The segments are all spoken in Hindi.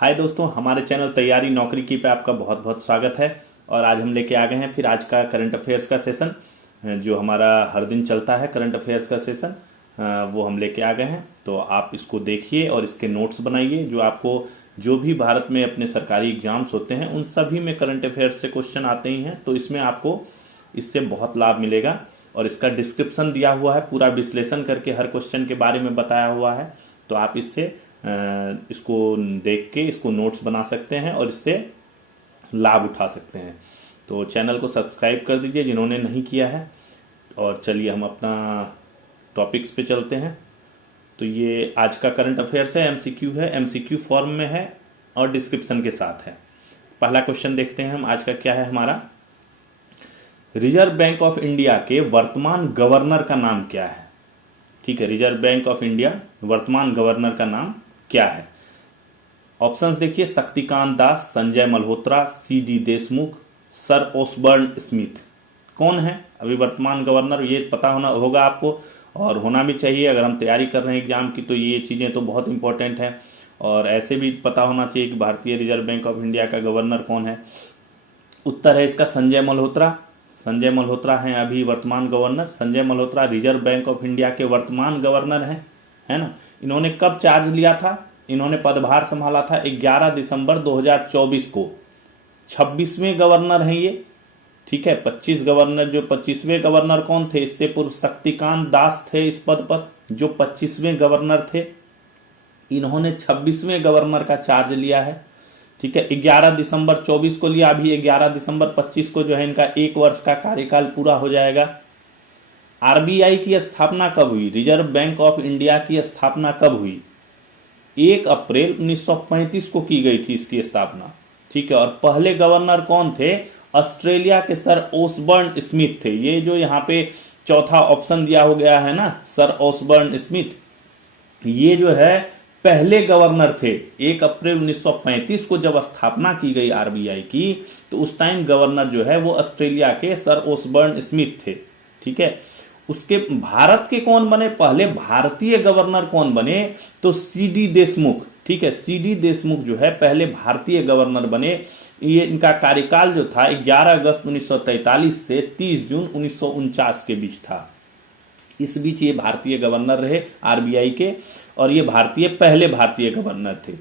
हाय दोस्तों, हमारे चैनल तैयारी नौकरी की पे आपका बहुत बहुत स्वागत है। और आज हम लेके आ गए हैं फिर आज का करंट अफेयर्स का सेशन, जो हमारा हर दिन चलता है करंट अफेयर्स का सेशन, वो हम लेके आ गए हैं। तो आप इसको देखिए और इसके नोट्स बनाइए। जो आपको जो भी भारत में अपने सरकारी एग्जाम्स होते हैं उन सभी में करंट अफेयर्स से क्वेश्चन आते ही हैं, तो इसमें आपको इससे बहुत लाभ मिलेगा। और इसका डिस्क्रिप्शन दिया हुआ है, पूरा विश्लेषण करके हर क्वेश्चन के बारे में बताया हुआ है। तो आप इससे इसको देख के इसको नोट्स बना सकते हैं और इससे लाभ उठा सकते हैं। तो चैनल को सब्सक्राइब कर दीजिए जिन्होंने नहीं किया है। और चलिए हम अपना टॉपिक्स पे चलते हैं। तो ये आज का करंट अफेयर्स है, एमसीक्यू है, एमसीक्यू फॉर्म में है और डिस्क्रिप्शन के साथ है। पहला क्वेश्चन देखते हैं हम आज का क्या है हमारा। रिजर्व बैंक ऑफ इंडिया के वर्तमान गवर्नर का नाम क्या है? ठीक है, रिजर्व बैंक ऑफ इंडिया वर्तमान गवर्नर का नाम क्या है? ऑप्शंस देखिए, Shaktikanta Das, Sanjay Malhotra, CD Deshmukh, sir Osborne Smith. कौन है अभी वर्तमान गवर्नर? ये पता होना होगा आपको और होना भी चाहिए। अगर हम तैयारी कर रहे हैं एग्जाम की तो ये चीजें तो बहुत इंपॉर्टेंट है। और ऐसे भी पता होना चाहिए कि भारतीय रिजर्व बैंक ऑफ इंडिया का गवर्नर कौन है। उत्तर है इसका संजय मल्होत्रा। संजय मल्होत्रा हैं अभी वर्तमान governor. Sanjay Malhotra reserve Bank of India के वर्तमान गवर्नर हैं, है ना। इन्होंने कब चार्ज लिया था? इन्होंने पदभार संभाला था 11 दिसंबर 2024 को। 26वें गवर्नर हैं ये, ठीक है। 25 गवर्नर, जो 25वें गवर्नर कौन थे? इससे पूर्व शक्तिकांत दास थे इस पद पर, जो 25वें गवर्नर थे। इन्होंने 26वें गवर्नर का चार्ज लिया है, ठीक है। 11 दिसंबर 24 को लिया, अभी 11 दिसंबर 25 को जो है इनका 1 वर्ष का कार्यकाल पूरा हो जाएगा। आरबीआई की स्थापना कब हुई? रिजर्व बैंक ऑफ इंडिया की स्थापना कब हुई? 1 अप्रैल 1935 को की गई थी इसकी स्थापना, ठीक है। और पहले गवर्नर कौन थे? ऑस्ट्रेलिया के सर ओसबर्न स्मिथ थे। ये जो यहाँ पे चौथा ऑप्शन दिया हो गया है ना, सर ओसबर्न स्मिथ, ये जो है पहले गवर्नर थे। 1 अप्रैल 1935 को जब स्थापना की गई आरबीआई की, तो उस टाइम गवर्नर जो है वो ऑस्ट्रेलिया के सर ओसबर्न स्मिथ थे, ठीक है। उसके भारत के कौन बने? पहले भारतीय गवर्नर कौन बने? तो सीडी देशमुख, ठीक है। सीडी देशमुख जो है पहले भारतीय गवर्नर बने। ये इनका कार्यकाल जो था 11 अगस्त 1943 से 30 जून 1949 के बीच था। इस बीच ये भारतीय गवर्नर रहे आरबीआई के, और ये पहले भारतीय गवर्नर थे।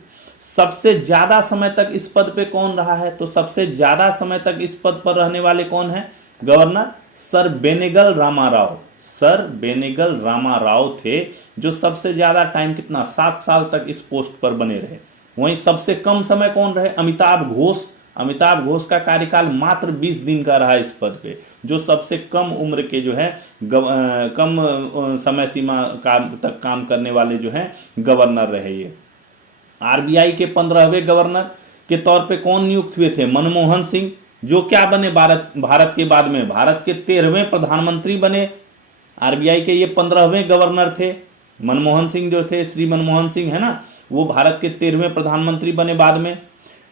सबसे ज्यादा समय तक इस पद पे कौन रहा है? तो सबसे ज्यादा समय तक इस पद पर रहने वाले कौन है governor? Sir Benegal Rama Rao. Sir Benegal Rama Rao थे जो सबसे ज्यादा टाइम, कितना, 7 साल तक इस पोस्ट पर बने रहे। वहीं सबसे कम समय कौन रहे? अमिताभ घोष। अमिताभ घोष का कार्यकाल मात्र 20 दिन का रहा इस पद पे, जो सबसे कम उम्र के जो है कम समय सीमा तक काम करने वाले जो है गवर्नर रहे ये। आरबीआई के 15वें गवर्नर के तौर पे कौन नियुक्त हुए थे? मनमोहन सिंह, जो क्या बने भारत के बाद में भारत के 13वें प्रधानमंत्री बने। आरबीआई के ये 15वें गवर्नर थे। मनमोहन सिंह जो थे, श्री मनमोहन सिंह, है ना, वो भारत के 13वें प्रधानमंत्री बने बाद में।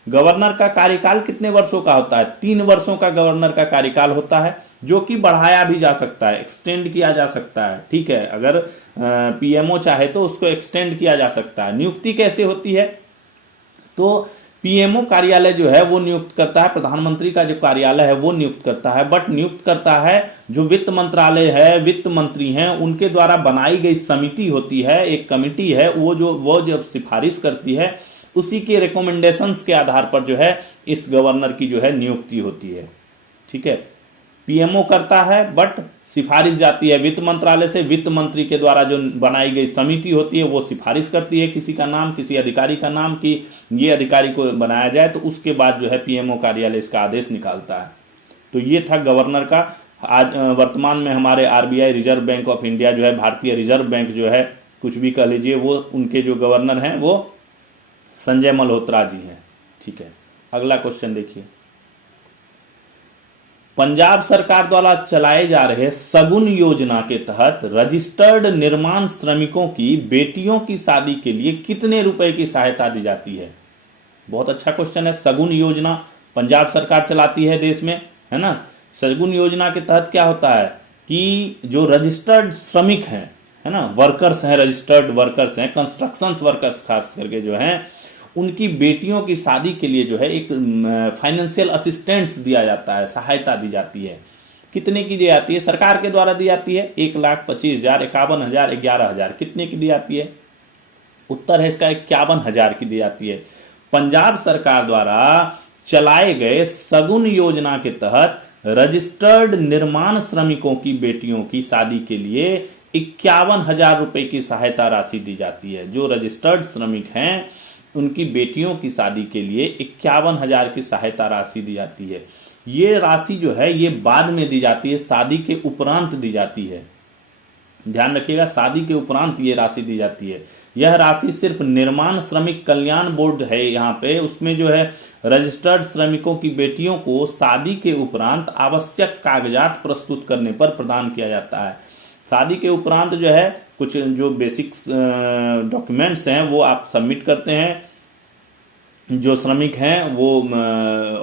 गवर्नर का कार्यकाल कितने वर्षों का होता है? 3 वर्षों का गवर्नर का कार्यकाल होता है, जो कि बढ़ाया भी जा सकता है, एक्सटेंड किया जा सकता है, ठीक है। अगर पीएमओ चाहे तो उसको एक्सटेंड किया जा सकता है। नियुक्ति कैसे होती है? तो पीएमओ कार्यालय जो है वो नियुक्त करता है, प्रधानमंत्री का जो कार्यालय है वो नियुक्त करता है, बट नियुक्त करता है जो वित्त मंत्रालय है, वित्त मंत्री हैं, उनके द्वारा बनाई गई समिति होती है, एक कमिटी है, वो जब सिफारिश करती है, उसी के रिकमेंडेशंस के आधार पर जो है इस गवर्नर की जो है नियुक्ति होती है, ठीक है। पीएमओ करता है बट सिफारिश जाती है वित्त मंत्रालय से, वित्त मंत्री के द्वारा जो बनाई गई समिति होती है वो सिफारिश करती है किसी का नाम, किसी अधिकारी का नाम, कि ये अधिकारी को बनाया जाए, तो उसके बाद जो है पीएमओ कार्यालय इसका आदेश निकालता है। तो ये था गवर्नर का। आज वर्तमान में हमारे RBI reserve Bank of India जो है, भारतीय रिजर्व बैंक जो है, कुछ भी कह लीजिए, वो उनके जो गवर्नर हैं वो संजय मल्होत्रा जी हैं, ठीक है। अगला क्वेश्चन देखिए। पंजाब सरकार द्वारा चलाए जा रहे सगुन योजना के तहत रजिस्टर्ड निर्माण श्रमिकों की बेटियों की शादी के लिए कितने रुपए की सहायता दी जाती है? बहुत अच्छा क्वेश्चन है। सगुन योजना पंजाब सरकार चलाती है देश में, है ना। सगुन योजना के तहत क्या होता है कि जो रजिस्टर्ड श्रमिक हैं, है ना, वर्कर्स हैं, रजिस्टर्ड वर्कर्स हैं, कंस्ट्रक्शन वर्कर्स खास करके जो हैं, उनकी बेटियों की शादी के लिए जो है एक फाइनेंशियल असिस्टेंस दिया जाता है, सहायता दी जाती है। कितने की दी जाती है? सरकार के द्वारा दी जाती है 1,25,000, 51,000, 11,000। कितने की दी जाती है? उत्तर है इसका 51,000 की दी जाती है। पंजाब सरकार द्वारा चलाए गए सगुन योजना के तहत रजिस्टर्ड निर्माण श्रमिकों की बेटियों की शादी के लिए 51,000 रुपए की सहायता राशि दी जाती है। जो रजिस्टर्ड श्रमिक हैं उनकी बेटियों की शादी के लिए 51,000 की सहायता राशि दी जाती है। ये राशि जो है ये बाद में दी जाती है, शादी के उपरांत दी जाती है। ध्यान रखिएगा, शादी के उपरांत ये राशि दी जाती है। यह राशि सिर्फ निर्माण श्रमिक कल्याण बोर्ड है यहाँ पे, उसमें जो है रजिस्टर्ड श्रमिकों की बेटियों को शादी के उपरांत आवश्यक कागजात प्रस्तुत करने पर प्रदान किया जाता है। शादी के उपरांत जो है कुछ जो बेसिक्स डॉक्यूमेंट्स हैं वो आप सबमिट करते हैं, जो श्रमिक हैं वो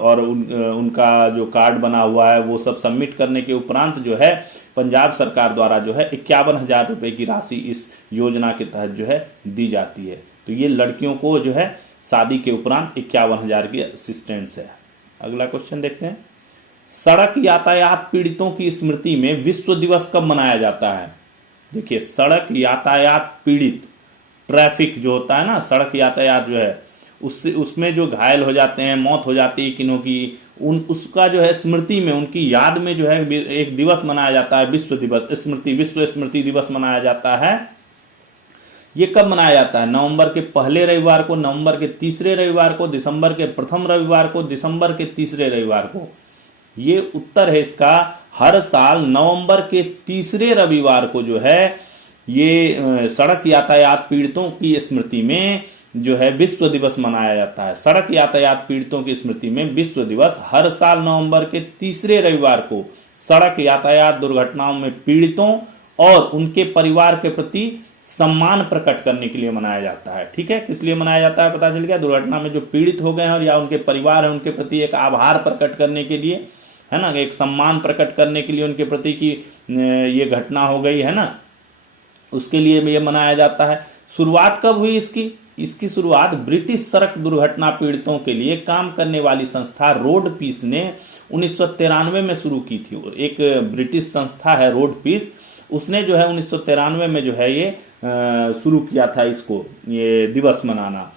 और उनका जो कार्ड बना हुआ है वो सब सबमिट करने के उपरांत जो है पंजाब सरकार द्वारा जो है 51,000 रुपए की राशि इस योजना के तहत जो है दी जाती है। तो ये लड़कियों को जो है शादी के उपरांत 51,000 की असिस्टेंस है। अगला क्वेश्चन देखते हैं। सड़क यातायात पीड़ितों की स्मृति में विश्व दिवस कब मनाया जाता है? देखिए, सड़क यातायात पीड़ित, ट्रैफिक जो होता है ना, सड़क यातायात जो है उसमें जो घायल हो जाते हैं, मौत हो जाती है किन्हों की, उसका जो है स्मृति में, उनकी याद में जो है एक दिवस मनाया जाता है, विश्व दिवस, विश्व स्मृति दिवस मनाया जाता है। ये कब मनाया जाता है? नवंबर के पहले रविवार को, नवंबर के तीसरे रविवार को, दिसंबर के प्रथम रविवार को, दिसंबर के तीसरे रविवार को। ये उत्तर है इसका। हर साल नवंबर के तीसरे रविवार को जो है ये सड़क यातायात पीड़ितों की स्मृति में जो है विश्व दिवस मनाया जाता है। सड़क यातायात पीड़ितों की स्मृति में विश्व दिवस हर साल नवंबर के तीसरे रविवार को सड़क यातायात दुर्घटनाओं में पीड़ितों और उनके परिवार के प्रति सम्मान प्रकट करने के लिए मनाया जाता है। ठीक है, किस लिए मनाया जाता है पता चल गया। दुर्घटना में जो पीड़ित हो गए हैं और या उनके परिवार है उनके प्रति एक आभार प्रकट करने के लिए, है ना, एक सम्मान प्रकट करने के लिए उनके प्रति की ये घटना हो गई है ना, उसके लिए ये मनाया जाता है। शुरुआत कब हुई इसकी? इसकी शुरुआत ब्रिटिश सड़क दुर्घटना पीड़ितों के लिए काम करने वाली संस्था रोड पीस ने 1993 में शुरू की थी। एक ब्रिटिश संस्था है रोड पीस, उसने जो है 1993 में जो है ये शुरू किया था इसको, ये दिवस मनाना।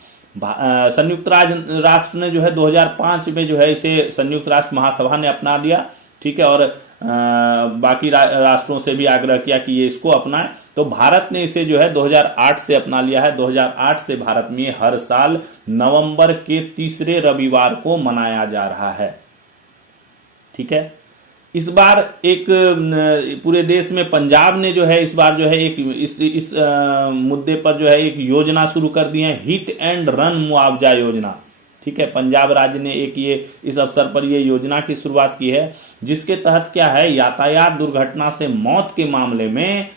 संयुक्त राष्ट्र ने जो है 2005 में जो है इसे संयुक्त राष्ट्र महासभा ने अपना दिया। ठीक है, और बाकी राष्ट्रों से भी आग्रह किया कि ये इसको अपनाएं। तो भारत ने इसे जो है 2008 से अपना लिया है। 2008 से भारत में हर साल नवंबर के तीसरे रविवार को मनाया जा रहा है। ठीक है, इस बार एक पूरे देश में पंजाब ने जो है इस बार जो है एक इस मुद्दे पर जो है एक योजना शुरू कर दी है, हिट एंड रन मुआवजा योजना। ठीक है, पंजाब राज्य ने एक ये इस अवसर पर ये योजना की शुरुआत की है, जिसके तहत क्या है, यातायात दुर्घटना से मौत के मामले में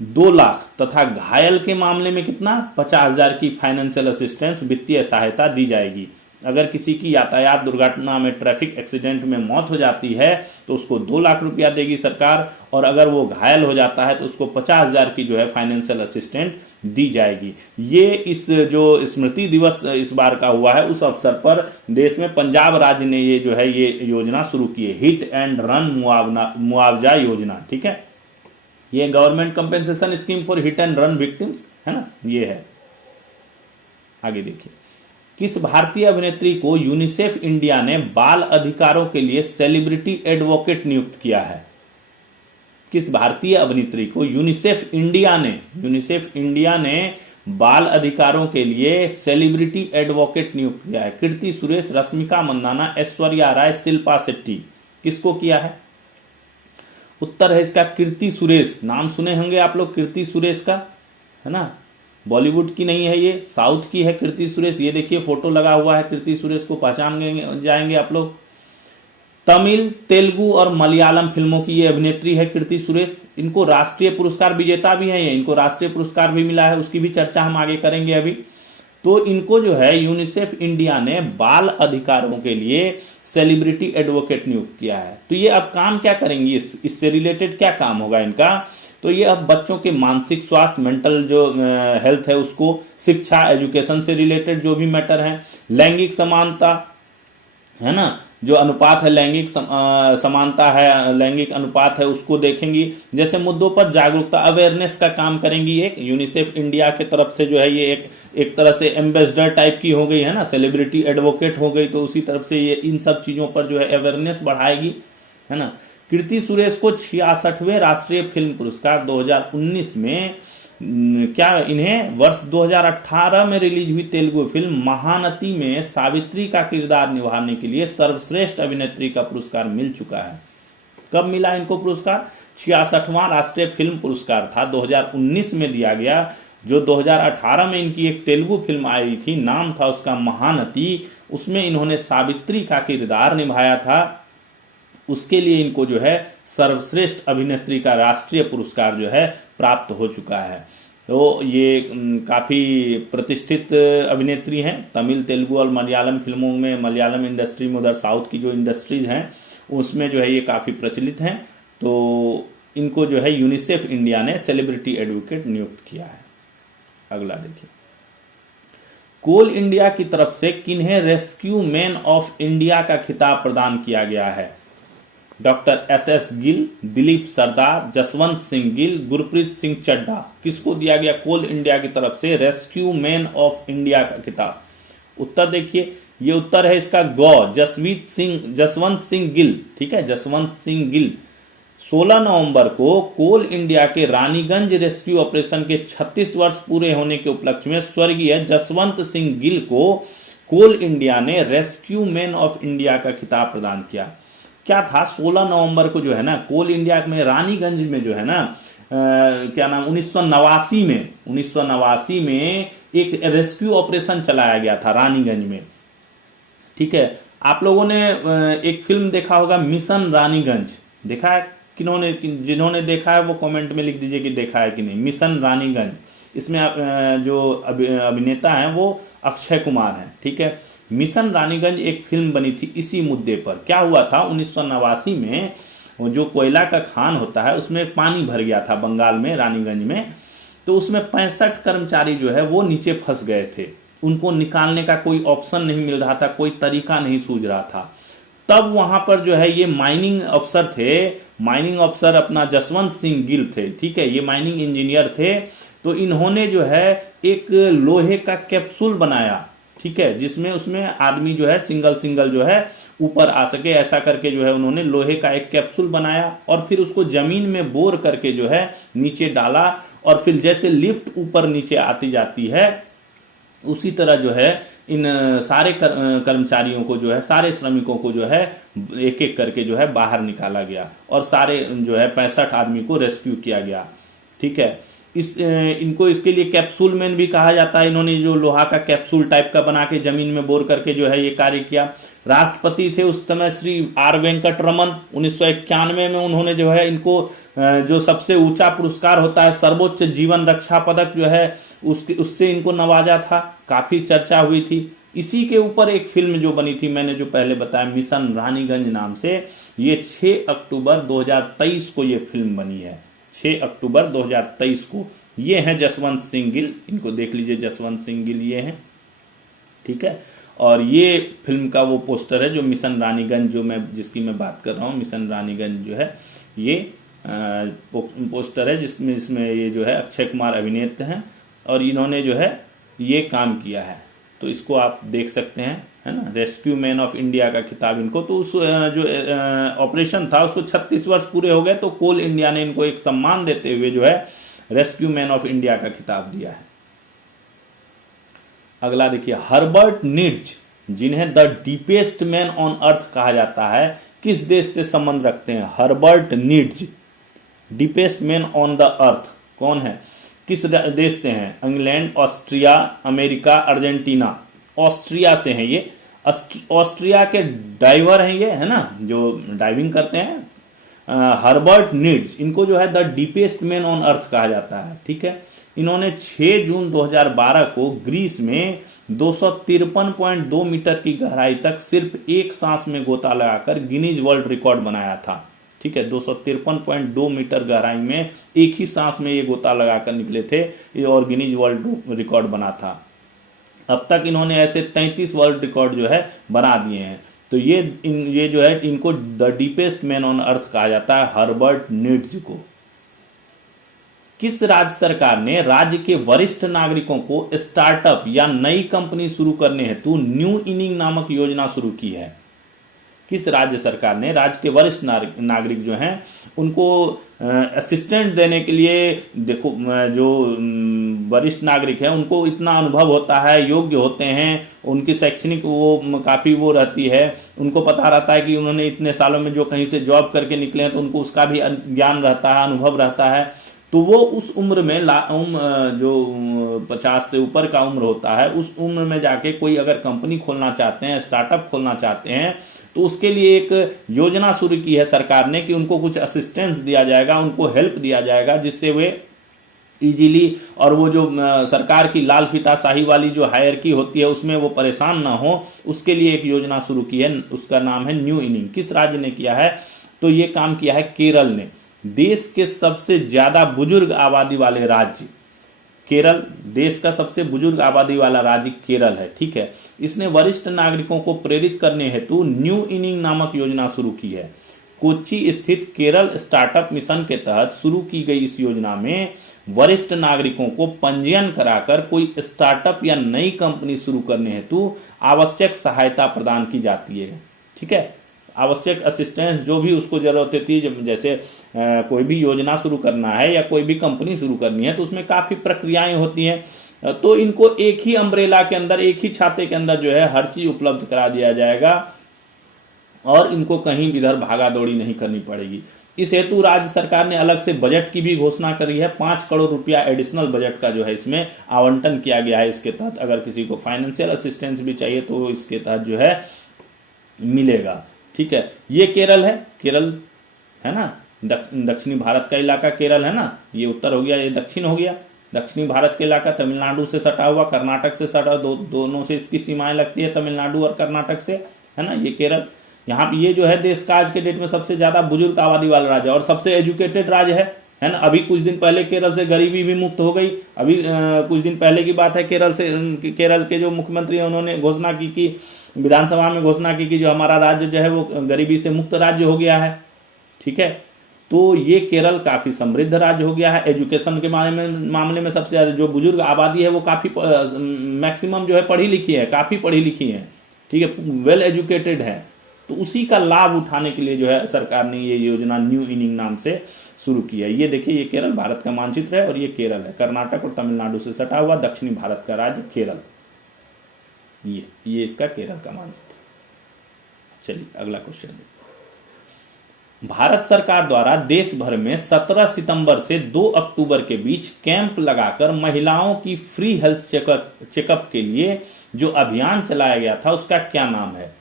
2 लाख तथा घायल के मामले में कितना 50,000 की फाइनेंशियल असिस्टेंस, वित्तीय सहायता दी जाएगी। अगर किसी की यातायात दुर्घटना में, ट्रैफिक एक्सीडेंट में मौत हो जाती है तो उसको 2 लाख रुपया देगी सरकार, और अगर वो घायल हो जाता है तो उसको 50,000 की जो है फाइनेंशियल असिस्टेंट दी जाएगी। ये इस जो स्मृति दिवस इस बार का हुआ है, उस अवसर पर देश में पंजाब राज्य ने ये जो है ये योजना शुरू की है, हिट एंड रन मुआवजा योजना। ठीक है, ये government compensation scheme for hit and run victims है ना, ये है। आगे देखिए, किस भारतीय अभिनेत्री को यूनिसेफ इंडिया ने बाल अधिकारों के लिए सेलिब्रिटी एडवोकेट नियुक्त किया है? किस भारतीय अभिनेत्री को यूनिसेफ इंडिया ने बाल अधिकारों के लिए सेलिब्रिटी एडवोकेट नियुक्त किया है? कीर्ति सुरेश, रश्मिका मंदाना, ऐश्वर्या राय, शिल्पा शेट्टी। किसको किया है? उत्तर है इसका कीर्ति सुरेश। नाम सुने होंगे आप लोग कीर्ति सुरेश का, है ना, बॉलीवुड की नहीं है ये, साउथ की है कीर्ति सुरेश। ये देखिए फोटो लगा हुआ है कीर्ति सुरेश को, पहचान जाएंगे आप लोग। तमिल, तेलुगु और मलयालम फिल्मों की ये अभिनेत्री है कीर्ति सुरेश। इनको राष्ट्रीय पुरस्कार विजेता भी है ये, इनको राष्ट्रीय पुरस्कार भी मिला है, उसकी भी चर्चा हम आगे करेंगे अभी। तो इनको जो है यूनिसेफ इंडिया ने बाल अधिकारों के लिए सेलिब्रिटी एडवोकेट नियुक्त किया है। तो ये अब काम क्या करेंगी, इससे रिलेटेड क्या काम होगा इनका? तो ये अब बच्चों के मानसिक स्वास्थ्य, मेंटल जो हेल्थ है उसको, शिक्षा, एजुकेशन से रिलेटेड जो भी मैटर है, लैंगिक समानता है ना, जो अनुपात है लैंगिक समानता है, लैंगिक अनुपात है, उसको देखेंगी। जैसे मुद्दों पर जागरूकता, अवेयरनेस का काम करेंगी। एक यूनिसेफ इंडिया की तरफ से जो है ये एक तरह से एम्बेसडर टाइप की हो गई है ना, सेलिब्रिटी एडवोकेट हो गई, तो उसी तरफ से ये इन सब चीजों पर जो है अवेयरनेस बढ़ाएगी, है ना। कीर्ति सुरेश को 66वें राष्ट्रीय फिल्म पुरस्कार 2019 में क्या इन्हें वर्ष 2018 में रिलीज हुई तेलुगु फिल्म महानती में सावित्री का किरदार निभाने के लिए सर्वश्रेष्ठ अभिनेत्री का पुरस्कार मिल चुका है। कब मिला इनको पुरस्कार? 66वां राष्ट्रीय फिल्म पुरस्कार था, 2019 में दिया गया। जो 2018 में इनकी एक तेलुगु फिल्म आई थी, नाम था उसका महानती, उसमें इन्होंने सावित्री का किरदार निभाया था। उसके लिए इनको जो है सर्वश्रेष्ठ अभिनेत्री का राष्ट्रीय पुरस्कार जो है प्राप्त हो चुका है। तो ये काफी प्रतिष्ठित अभिनेत्री हैं। तमिल, तेलुगु और मलयालम फिल्मों में, मलयालम इंडस्ट्री में, उधर साउथ की जो इंडस्ट्रीज हैं उसमें जो है ये काफी प्रचलित हैं। तो इनको जो है यूनिसेफ इंडिया ने सेलिब्रिटी एडवोकेट नियुक्त किया है। अगला देखिए, कोल इंडिया की तरफ से किन्हें रेस्क्यू मैन ऑफ इंडिया का खिताब प्रदान किया गया है? डॉक्टर SS गिल, दिलीप सरदार, जसवंत सिंह गिल, गुरप्रीत सिंह चड्ढा। किसको दिया गया कोल इंडिया की तरफ से रेस्क्यू मैन ऑफ इंडिया का खिताब? उत्तर देखिए, ये उत्तर है इसका गौ, जसवंत सिंह गिल। ठीक है, जसवंत सिंह गिल 16 नवंबर को कोल इंडिया के रानीगंज रेस्क्यू ऑपरेशन के 36 वर्ष पूरे होने के उपलक्ष्य में स्वर्गीय जसवंत सिंह गिल को कोल इंडिया ने रेस्क्यू मैन ऑफ इंडिया का खिताब प्रदान किया। क्या था, 16 नवंबर को जो है ना कोल इंडिया में रानीगंज में जो है ना क्या नाम 1989 में एक रेस्क्यू ऑपरेशन चलाया गया था रानीगंज में। ठीक है, आप लोगों ने एक फिल्म देखा होगा मिशन रानीगंज, देखा है? किन्होंने, जिन्होंने देखा है वो कमेंट में लिख दीजिए कि देखा है कि नहीं। मिशन रानीगंज, इसमें जो अभिनेता हैं वो अक्षय कुमार हैं। ठीक है, मिशन रानीगंज एक फिल्म बनी थी इसी मुद्दे पर। क्या हुआ था, 1989 में जो कोयला का खान होता है उसमें पानी भर गया था बंगाल में, रानीगंज में। तो उसमें 65 कर्मचारी जो है वो नीचे फंस गए थे। उनको निकालने का कोई ऑप्शन नहीं मिल रहा था, कोई तरीका नहीं सूझ रहा था। तब वहां पर जो है ये माइनिंग अफसर थे, माइनिंग अफसर अपना जसवंत सिंह गिल थे। ठीक है, ये माइनिंग इंजीनियर थे। तो इन्होंने जो है एक लोहे का कैप्सूल बनाया, ठीक है, जिसमें उसमें आदमी जो है सिंगल जो है ऊपर आ सके, ऐसा करके जो है उन्होंने लोहे का एक कैप्सूल बनाया और फिर उसको जमीन में बोर करके जो है नीचे डाला। और फिर जैसे लिफ्ट ऊपर नीचे आती जाती है उसी तरह जो है इन सारे कर्मचारियों को जो है, सारे श्रमिकों को जो है एक एक करके जो है बाहर निकाला गया और सारे जो है 65 आदमी को रेस्क्यू किया गया। ठीक है, इनको इसके लिए कैप्सूल मैन भी कहा जाता है। इन्होंने जो लोहा का कैप्सूल टाइप का बना के जमीन में बोर करके जो है ये कार्य किया। राष्ट्रपति थे उस समय श्री R वेंकट रमन। 1991 में उन्होंने जो है इनको जो सबसे ऊंचा पुरस्कार होता है सर्वोच्च जीवन रक्षा पदक जो है उससे इनको नवाजा था। काफी चर्चा हुई थी। इसी के ऊपर एक फिल्म जो बनी थी, मैंने जो पहले बताया मिशन रानीगंज नाम से, ये 6 अक्टूबर 2023 को ये फिल्म बनी है। 6 अक्टूबर 2023 को। ये हैं जसवंत सिंह गिल, इनको देख लीजिए, जसवंत सिंह गिल ये हैं। ठीक है, और ये फिल्म का वो पोस्टर है जो मिशन रानीगंज जो जिसकी मैं बात कर रहा हूँ, मिशन रानीगंज जो है ये पोस्टर है जिसमें ये जो है अक्षय कुमार अभिनेता हैं और इन्होंने जो है ये काम किया है। तो इसको आप देख सकते हैं, है ना, रेस्क्यू मैन ऑफ इंडिया का खिताब इनको। तो उस जो ऑपरेशन था उसको 36 वर्ष पूरे हो गए, तो कोल इंडिया ने इनको एक सम्मान देते हुए जो है रेस्क्यू मैन ऑफ इंडिया का खिताब दिया है। अगला देखिए, हर्बर्ट नीड्ज, जिन्हें the deepest man on earth कहा जाता है, किस देश से संबंध रखते हैं? Herbert Nitsch, deepest man on the earth कौन है, किस देश से हैं? England, Austria, America, Argentina. Austria से हैं ये। ऑस्ट्रिया के डाइवर हैं ये, है ना, जो डाइविंग करते हैं। हर्बर्ट नीड्स, इनको जो है the deepest man on earth कहा जाता है। ठीक है, इन्होंने 6 जून 2012 को ग्रीस में 253.2 मीटर की गहराई तक सिर्फ एक सांस में गोता लगाकर गिनीज वर्ल्ड रिकॉर्ड बनाया था। ठीक है, 253.2 मीटर गहराई में एक ही सांस में ये गोता लगाकर निकले थे ये, और गिनीज वर्ल्ड रिकॉर्ड बना था। अब तक इन्होंने ऐसे 33 वर्ल्ड रिकॉर्ड जो है बना दिए हैं। तो ये जो है इनको the deepest man on earth कहा जाता है, हर्बर्ट नीड्स को। किस राज्य सरकार ने राज्य के वरिष्ठ नागरिकों को स्टार्टअप या नई कंपनी शुरू करने हेतु न्यू इनिंग नामक योजना शुरू की है? किस राज्य सरकार ने राज्य के वरिष्ठ नागरिक जो हैं उनको असिस्टेंट देने के लिए, देखो जो वरिष्ठ नागरिक हैं उनको इतना अनुभव होता है, योग्य होते हैं, उनकी शैक्षणिक वो काफी वो रहती है, उनको पता रहता है कि उन्होंने इतने सालों में जो कहीं से जॉब करके निकले हैं तो उनको उसका भी ज्ञान रहता है, अनुभव रहता है। तो वो उस उम्र में जो 50 से ऊपर का उम्र होता है उस उम्र में जाके कोई अगर कंपनी खोलना चाहते हैं, स्टार्टअप खोलना चाहते हैं, तो उसके लिए एक योजना शुरू की है सरकार ने कि उनको कुछ असिस्टेंस दिया जाएगा, उनको हेल्प दिया जाएगा, जिससे वे इजीली, और वो जो सरकार की लाल फीताशाही वाली जो हायरकी होती है उसमें वो परेशान ना हो, उसके लिए एक योजना शुरू की है, उसका नाम है न्यू इनिंग। किस राज्य ने किया है? तो ये काम किया है केरल ने। देश के सबसे ज्यादा बुजुर्ग आबादी वाले राज्य केरल, देश का सबसे बुजुर्ग आबादी वाला राज्य केरल है, ठीक है। इसने वरिष्ठ नागरिकों को प्रेरित करने हेतु न्यू इनिंग नामक योजना शुरू की है। कोच्चि स्थित केरल स्टार्टअप मिशन के तहत शुरू की गई इस योजना में वरिष्ठ नागरिकों को पंजीयन कराकर कोई स्टार्टअप या नई कंपनी शुरू करने हेतु आवश्यक सहायता प्रदान की जाती है, ठीक है। आवश्यक असिस्टेंस जो भी उसको जरूरत होती है, जैसे कोई भी योजना शुरू करना है या कोई भी कंपनी शुरू करनी है तो उसमें काफी प्रक्रियाएं होती हैं। तो इनको एक ही अम्ब्रेला के अंदर, एक ही छाते के अंदर जो है हर चीज उपलब्ध करा दिया जाएगा और इनको कहीं इधर भागा दौड़ी नहीं करनी पड़ेगी। इस हेतु राज्य सरकार ने अलग से बजट की भी घोषणा करी है। 5 करोड़ रुपया एडिशनल बजट का जो है इसमें आवंटन किया गया है। इसके तहत अगर किसी को फाइनेंशियल असिस्टेंस भी चाहिए तो इसके तहत जो है मिलेगा, ठीक है। ये केरल है, केरल है ना, दक्षिणी भारत का इलाका केरल है ना, ये उत्तर हो गया, ये दक्षिण हो गया। दक्षिणी भारत के इलाका तमिलनाडु से सटा हुआ, कर्नाटक से सटा, दोनों से इसकी सीमाएं लगती है, तमिलनाडु और कर्नाटक से, है ना, ये केरल। यहाँ पे ये जो है देश का आज के डेट में सबसे ज्यादा बुजुर्ग आबादी वाला राज्य और सबसे एजुकेटेड राज्य है ना। अभी कुछ दिन पहले केरल से गरीबी भी मुक्त हो गई। अभी कुछ दिन पहले की बात है, केरल के जो मुख्यमंत्री हैं उन्होंने घोषणा की कि विधानसभा में घोषणा की कि जो हमारा राज्य जो है वो गरीबी से मुक्त राज्य हो गया है, ठीक है। तो ये केरल काफी समृद्ध राज्य हो गया है। एजुकेशन के मामले में सबसे ज्यादा जो बुजुर्ग आबादी है वो काफी मैक्सिमम जो है पढ़ी लिखी है, काफी पढ़ी लिखी है, ठीक है, वेल एजुकेटेड है। तो उसी का लाभ उठाने के लिए जो है सरकार ने ये योजना न्यू इनिंग नाम से शुरू की है। ये देखिए, ये केरल भारत का मानचित्र है और ये केरल है, कर्नाटक और तमिलनाडु से सटा हुआ दक्षिणी भारत का राज्य केरल। ये इसका केरल का मानचित्र। चलिए अगला क्वेश्चन। भारत सरकार द्वारा देश भर में 17 सितंबर से 2 अक्टूबर के बीच कैंप लगाकर महिलाओं की फ्री हेल्थ चेकअप के लिए जो अभियान चलाया गया था उसका क्या नाम है?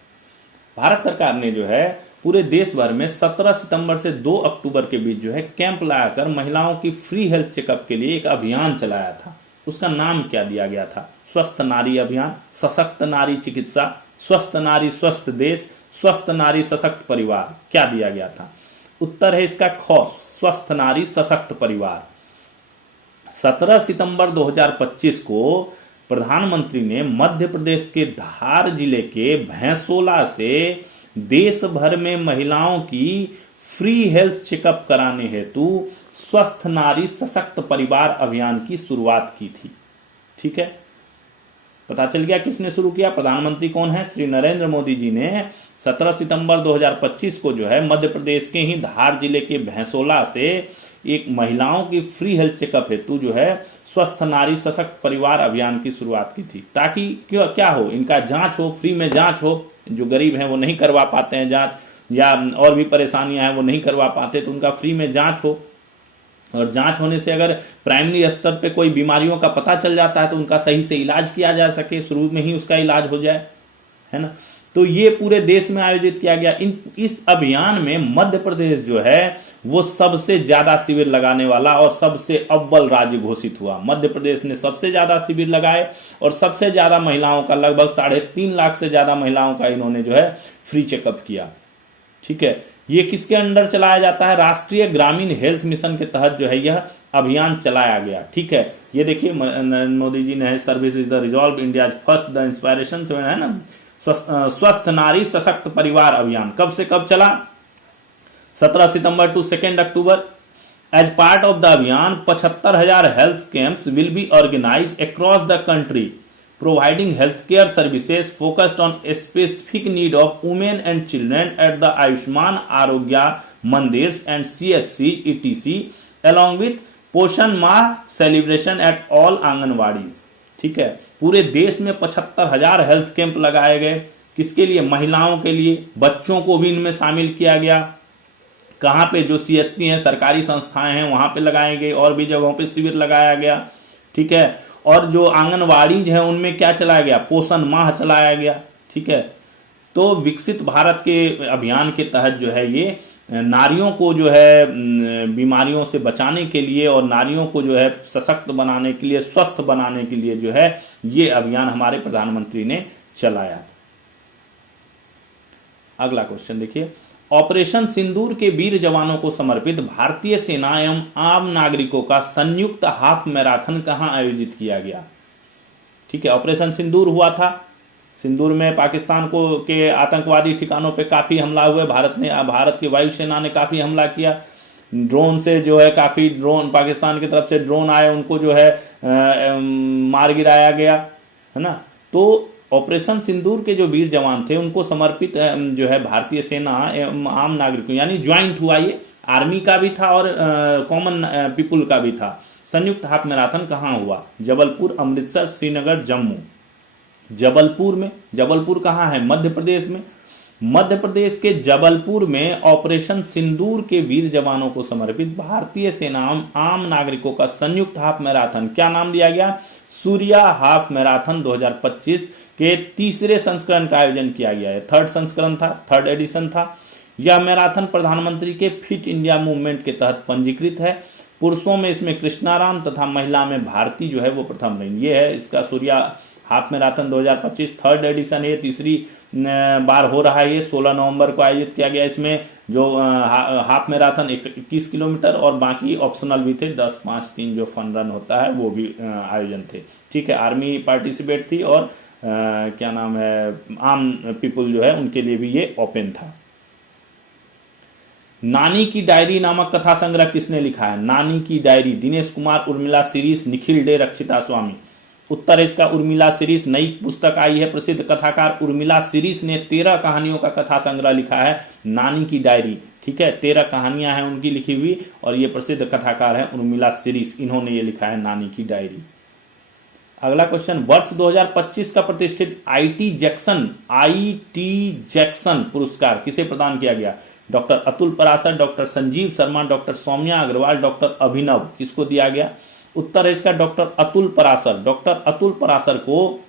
भारत सरकार ने जो है पूरे देश भर में 17 सितंबर से 2 अक्टूबर के बीच जो है कैंप लगाकर महिलाओं की फ्री हेल्थ चेकअप के लिए एक अभियान चलाया था। उसका नाम क्या दिया गया था? स्वस्थ नारी अभियान, सशक्त नारी चिकित्सा, स्वस्थ नारी स्वस्थ देश, स्वस्थ नारी सशक्त परिवार, क्या दिया गया था? उत्तर है इसका ख, स्वस्थ नारी सशक्त परिवार। 17 सितंबर 2025 को प्रधानमंत्री ने मध्य प्रदेश के धार जिले के भैंसोला से देश भर में महिलाओं की फ्री हेल्थ चेकअप कराने हेतु स्वस्थ नारी सशक्त परिवार अभियान की शुरुआत की थी, ठीक है। पता चल गया किसने शुरू किया? प्रधानमंत्री कौन है? श्री नरेंद्र मोदी जी ने 17 सितंबर 2025 को जो है मध्य प्रदेश के ही धार जिले के भैंसोला से एक महिलाओं की फ्री हेल्थ चेकअप हेतु जो है स्वस्थ नारी सशक्त परिवार अभियान की शुरुआत की थी, ताकि क्या हो, इनका जांच हो, फ्री में जांच हो। जो गरीब हैं वो नहीं करवा पाते हैं जांच, या और भी परेशानियां हैं वो नहीं करवा पाते, तो उनका फ्री में जांच हो। और जांच होने से अगर प्राइमरी स्तर पे कोई बीमारियों का पता चल जाता है तो उनका सही से इलाज किया जा सके, शुरू में ही उसका इलाज हो जाए, है ना। तो ये पूरे देश में आयोजित किया गया। इस अभियान में मध्य प्रदेश जो है वो सबसे ज्यादा शिविर लगाने वाला और सबसे अव्वल राज्य घोषित हुआ। मध्य प्रदेश ने सबसे ज्यादा शिविर लगाए और सबसे ज्यादा महिलाओं का, लगभग 3.5 लाख से ज्यादा महिलाओं का इन्होंने जो है फ्री चेकअप किया, ठीक है। ये किसके अंडर चलाया जाता है? राष्ट्रीय ग्रामीण हेल्थ मिशन के तहत जो है यह अभियान चलाया गया। ठीक है, ये देखिए नरेंद्र मोदी जी ने service is the resolve India first the inspiration से है ना, स्वस्थ नारी सशक्त परिवार अभियान कब से कब चला? 17 सितंबर टू 2 अक्टूबर। एज पार्ट ऑफ द अभियान 75,000 health camps will be organised across the country providing health care services focused on specific need of women and children at the Ayushman Arogya Mandirs and CHC ETC along with पोषण माह सेलिब्रेशन एट ऑल आंगनवाड़ीज। ठीक है, पूरे देश में 75,000 हेल्थ कैंप लगाए गए। किसके लिए? महिलाओं के लिए, बच्चों को भी इनमें शामिल किया गया। कहां पे? जो CHC हैं, सरकारी संस्थाएं हैं, वहां पे लगाए गए, और भी जगहों पे शिविर लगाया गया। ठीक है, और जो आंगनवाड़ीज हैं उनमें क्या चलाया गया? पोषण माह चलाया गया। ठीक है, तो विकसित भारत के अभियान के तहत जो है ये नारियों को जो है बीमारियों से बचाने के लिए और नारियों को जो है सशक्त बनाने के लिए, स्वस्थ बनाने के लिए जो है ये अभियान हमारे प्रधानमंत्री ने चलाया। अगला क्वेश्चन देखिए, ऑपरेशन सिंदूर के वीर जवानों को समर्पित भारतीय सेना एवं आम नागरिकों का संयुक्त हाफ मैराथन कहां आयोजित किया गया? ठीक है, ऑपरेशन सिंदूर हुआ था। सिंदूर में पाकिस्तान को के आतंकवादी ठिकानों पे काफी हमला हुए। भारत की वायुसेना ने काफी हमला किया। ड्रोन से जो है काफी ड्रोन पाकिस्तान की तरफ से ड्रोन आए, उनको जो है मार गिराया गया, है ना। तो ऑपरेशन सिंदूर के जो वीर जवान थे उनको समर्पित जो है भारतीय सेना एवं आम नागरिकों, यानी ज्वाइंट हुआ ये, आर्मी का भी था और कॉमन पीपुल का भी था। संयुक्त हाफ मैराथन कहाँ हुआ? जबलपुर, अमृतसर, श्रीनगर, जम्मू। जबलपुर में, जबलपुर कहाँ है? मध्य प्रदेश में। मध्य प्रदेश के जबलपुर में ऑपरेशन सिंदूर के वीर जवानों को समर्पित भारतीय सेना आम नागरिकों का संयुक्त हाफ मैराथन, क्या नाम दिया गया? सूर्या हाफ मैराथन 2025 के तीसरे संस्करण का आयोजन किया गया है। थर्ड संस्करण था, थर्ड एडिशन था। यह मैराथन प्रधानमंत्री के फिट इंडिया मूवमेंट के तहत पंजीकृत है। पुरुषों में इसमें कृष्णाराम तथा महिला में भारती जो है वो प्रथम रही। ये है इसका Surya half marathon 2025 third edition है, तीसरी बार हो रहा है। ये 16 नवंबर को आयोजित किया गया। इसमें जो हाफ मैराथन 21 किलोमीटर और बाकी ऑप्शनल भी थे, 10, 5, 3 जो फन रन होता है वो भी आयोजन थे। ठीक है, आर्मी पार्टिसिपेट थी और क्या नाम है, आम पीपुल जो है उनके लिए भी ये ओपन था। नानी की डायरी नामक कथा संग्रह किसने लिखा है? नानी की diary Dinesh Kumar, Urmila series, Nikhil day, रक्षिता स्वामी। उत्तर है इसका उर्मिला सीरीज। नई पुस्तक आई है, प्रसिद्ध कथाकार उर्मिला सीरीज ने 13 कहानियों का कथा संग्रह लिखा है, नानी की डायरी। ठीक है, 13 कहानियां हैं उनकी लिखी हुई और ये प्रसिद्ध कथाकार है उर्मिला सीरीज, इन्होंने ये लिखा है नानी की डायरी। अगला क्वेश्चन, वर्ष 2025 का प्रतिष्ठित आईटी जैक्सन पुरस्कार किसे प्रदान किया गया? Doctor Atul Parashar, doctor Sanjeev Sharma, doctor Saumya Agarwal, doctor Abhinav, किसको दिया गया? उत्तर है इसका डॉक्टर अतुल पराशर। डॉक्टर अतुल पराशर को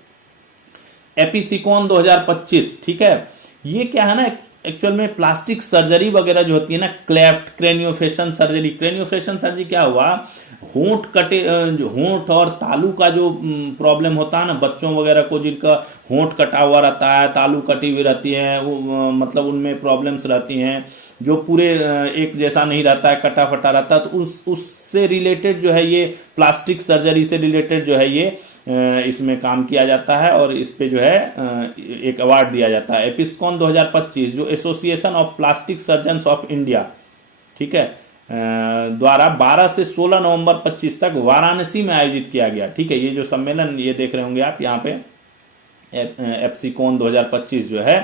एपिसिकॉन 2025, ठीक है, ये क्या है ना, एक्चुअल में प्लास्टिक सर्जरी वगैरह जो होती है ना, क्लेफ्ट, क्रेनियोफेशन सर्जरी। क्रेनियोफेशन सर्जरी क्या हुआ, होंठ कटे, होंठ और तालू का जो प्रॉब्लम होता है ना बच्चों वगैरह को, जिनका होंठ कटा हुआ रहता है, तालू कटी हुई रहती है, मतलब उनमें प्रॉब्लम्स रहती हैं, जो पूरे एक जैसा नहीं रहता है, कटा फटा रहता है, तो उससे रिलेटेड जो है ये प्लास्टिक सर्जरी से रिलेटेड जो है ये इसमें काम किया जाता है और इस पे जो है एक अवार्ड दिया जाता है। एपिस्कॉन 2025 जो association of plastic surgeons of India, ठीक है, द्वारा 12 से 16 नवंबर 25 तक वाराणसी में आयोजित किया गया। ठीक है, ये जो सम्मेलन ये देख रहे होंगे आप यहाँ पे, एप्सिकॉन 2025 जो है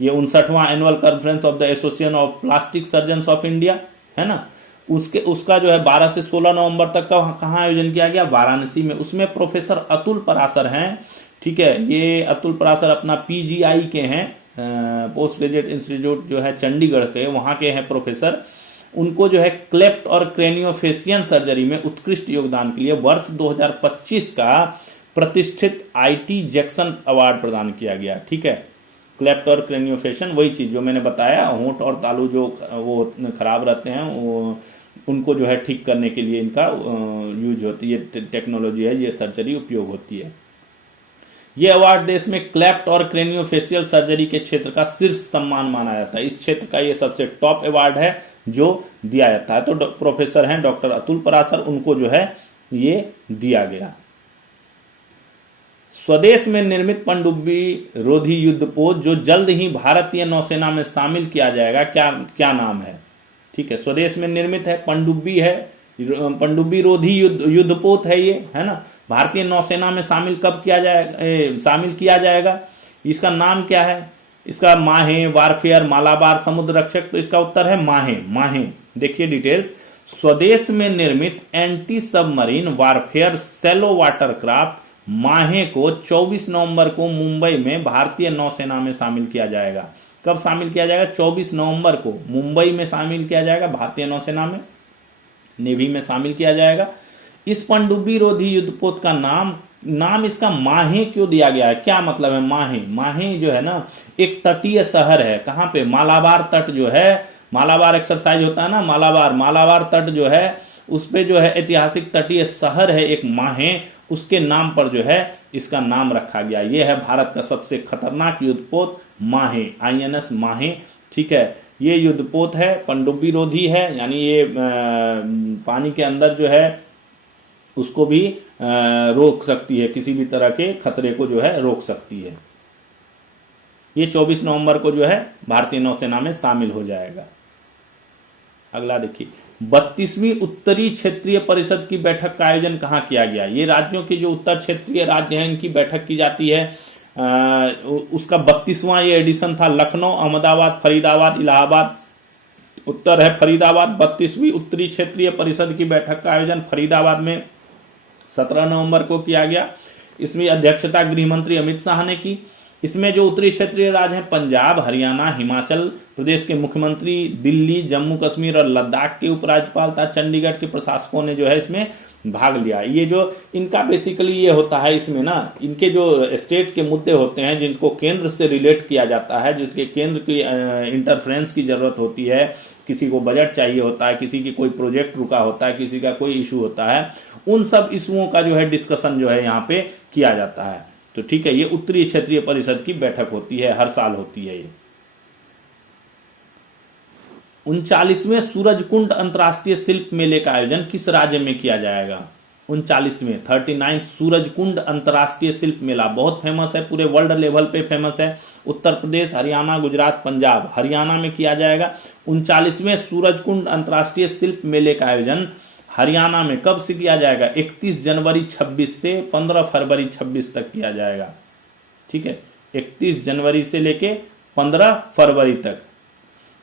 ये 59वां annual conference of the association of plastic surgeons of India है ना, उसका जो है 12 से 16 नवंबर तक का कहाँ आयोजन किया गया? वाराणसी में। उसमें प्रोफेसर अतुल पराशर हैं। ठीक है, ये अतुल पराशर अपना पीजीआई के हैं, पोस्ट ग्रेजुएट इंस्टीट्यूट जो है चंडीगढ़ के, वहां के हैं प्रोफेसर। उनको जो है क्लेफ्ट और क्रेनियोफेशियन सर्जरी में उत्कृष्ट योगदान के लिए वर्ष 2025 का प्रतिष्ठित आईटी जैक्सन अवार्ड प्रदान किया गया। ठीक है, क्लेफ्ट और क्रेनियोफेशियन वही चीज जो मैंने बताया, होंठ और तालू जो वो खराब रहते हैं वो उनको जो है ठीक करने के लिए इनका यूज होती है, टेक्नोलॉजी है, ये सर्जरी उपयोग होती है। ये अवार्ड देश में क्लेफ्ट और क्रेनियोफेशियल सर्जरी के क्षेत्र का शीर्ष सम्मान माना जाता है। इस क्षेत्र का ये सबसे टॉप अवार्ड है जो दिया जाता है। तो प्रोफेसर हैं डॉक्टर अतुल पराशर, उनको जो है ये दिया गया। स्वदेश में निर्मित पनडुब्बी रोधी युद्धपोत जो जल्द ही भारतीय नौसेना में शामिल किया जाएगा, क्या नाम है? ठीक है, स्वदेश में निर्मित है, पनडुब्बी है, पनडुब्बी रोधी युद्धपोत है ये, है ना। भारतीय नौसेना में शामिल कब किया जाएगा, शामिल किया जाएगा? इसका नाम क्या है? इसका माहे, वारफेयर, मालाबार, समुद्र रक्षक। तो इसका उत्तर है माहे। माहे देखिए डिटेल्स। स्वदेश में निर्मित anti submarine warfare shallow water craft माहे को 24 नवंबर को मुंबई में भारतीय नौसेना में शामिल किया जाएगा। कब शामिल किया जाएगा? 24 नवंबर को मुंबई में शामिल किया जाएगा, भारतीय नौसेना में, नेवी में शामिल किया जाएगा। इस पनडुब्बी रोधी युद्धपोत का नाम इसका माहे क्यों दिया गया है? क्या मतलब है माहे? माहे जो है ना एक तटीय शहर है। कहां पे? मालाबार तट जो है, मालाबार एक्सरसाइज होता है ना, मालाबार तट जो है उस पे जो है ऐतिहासिक तटीय शहर है एक माहे, उसके नाम पर जो है इसका नाम रखा गया। यह है भारत का सबसे खतरनाक युद्धपोत माहे, INS माहे। ठीक है, ये युद्धपोत है, पनडुब्बी रोधी है, यानी ये पानी के अंदर जो है उसको भी रोक सकती है, किसी भी तरह के खतरे को जो है रोक सकती है। ये 24 नवंबर को जो है भारतीय नौसेना में शामिल हो जाएगा। अगला देखिए, 32वीं उत्तरी क्षेत्रीय परिषद की बैठक का आयोजन कहाँ किया गया? ये राज्यों के जो उत्तर क्षेत्रीय राज्य हैं इनकी बैठक की जाती है। उसका 32वां ये एडिशन था। लखनऊ, अहमदाबाद, फरीदाबाद, इलाहाबाद। उत्तर है फरीदाबाद। 32वीं उत्तरी क्षेत्रीय परिषद की बैठक का आयोजन फरीदाबाद में 17 नवंबर को किया गया। इसमें अध्यक्षता गृह मंत्री अमित शाह ने की। इसमें जो उत्तरी क्षेत्रीय राज्य हैं पंजाब, हरियाणा, हिमाचल प्रदेश के मुख्यमंत्री, दिल्ली, जम्मू कश्मीर और लद्दाख के उपराज्यपाल तथा चंडीगढ़ के प्रशासकों ने जो है इसमें भाग लिया। ये जो इनका बेसिकली ये होता है, इसमें ना इनके जो स्टेट के मुद्दे होते हैं जिनको केंद्र से रिलेट किया जाता है, जिसके केंद्र की इंटरफ्रेंस की जरूरत होती है, किसी को बजट चाहिए होता है, किसी की कोई प्रोजेक्ट रुका होता है, किसी का कोई इशू होता है, उन सब इशुओं का जो है डिस्कशन जो है यहाँ पे किया जाता है। तो ठीक है, ये उत्तरी क्षेत्रीय परिषद की बैठक होती है, हर साल होती है ये। 39वें सूरजकुंड अंतर्राष्ट्रीय शिल्प मेले का आयोजन किस राज्य में किया जाएगा? 39 सूरजकुंड अंतर्राष्ट्रीय शिल्प मेला बहुत फेमस है, पूरे वर्ल्ड लेवल पे फेमस है। उत्तर प्रदेश, हरियाणा, गुजरात, पंजाब, हरियाणा में किया जाएगा। 39वें सूरजकुंड अंतर्राष्ट्रीय शिल्प मेले का आयोजन हरियाणा में कब से किया जाएगा? 31 जनवरी 26 से 15 फरवरी 26 तक किया जाएगा। ठीक है, 31 जनवरी से लेके 15 फरवरी तक।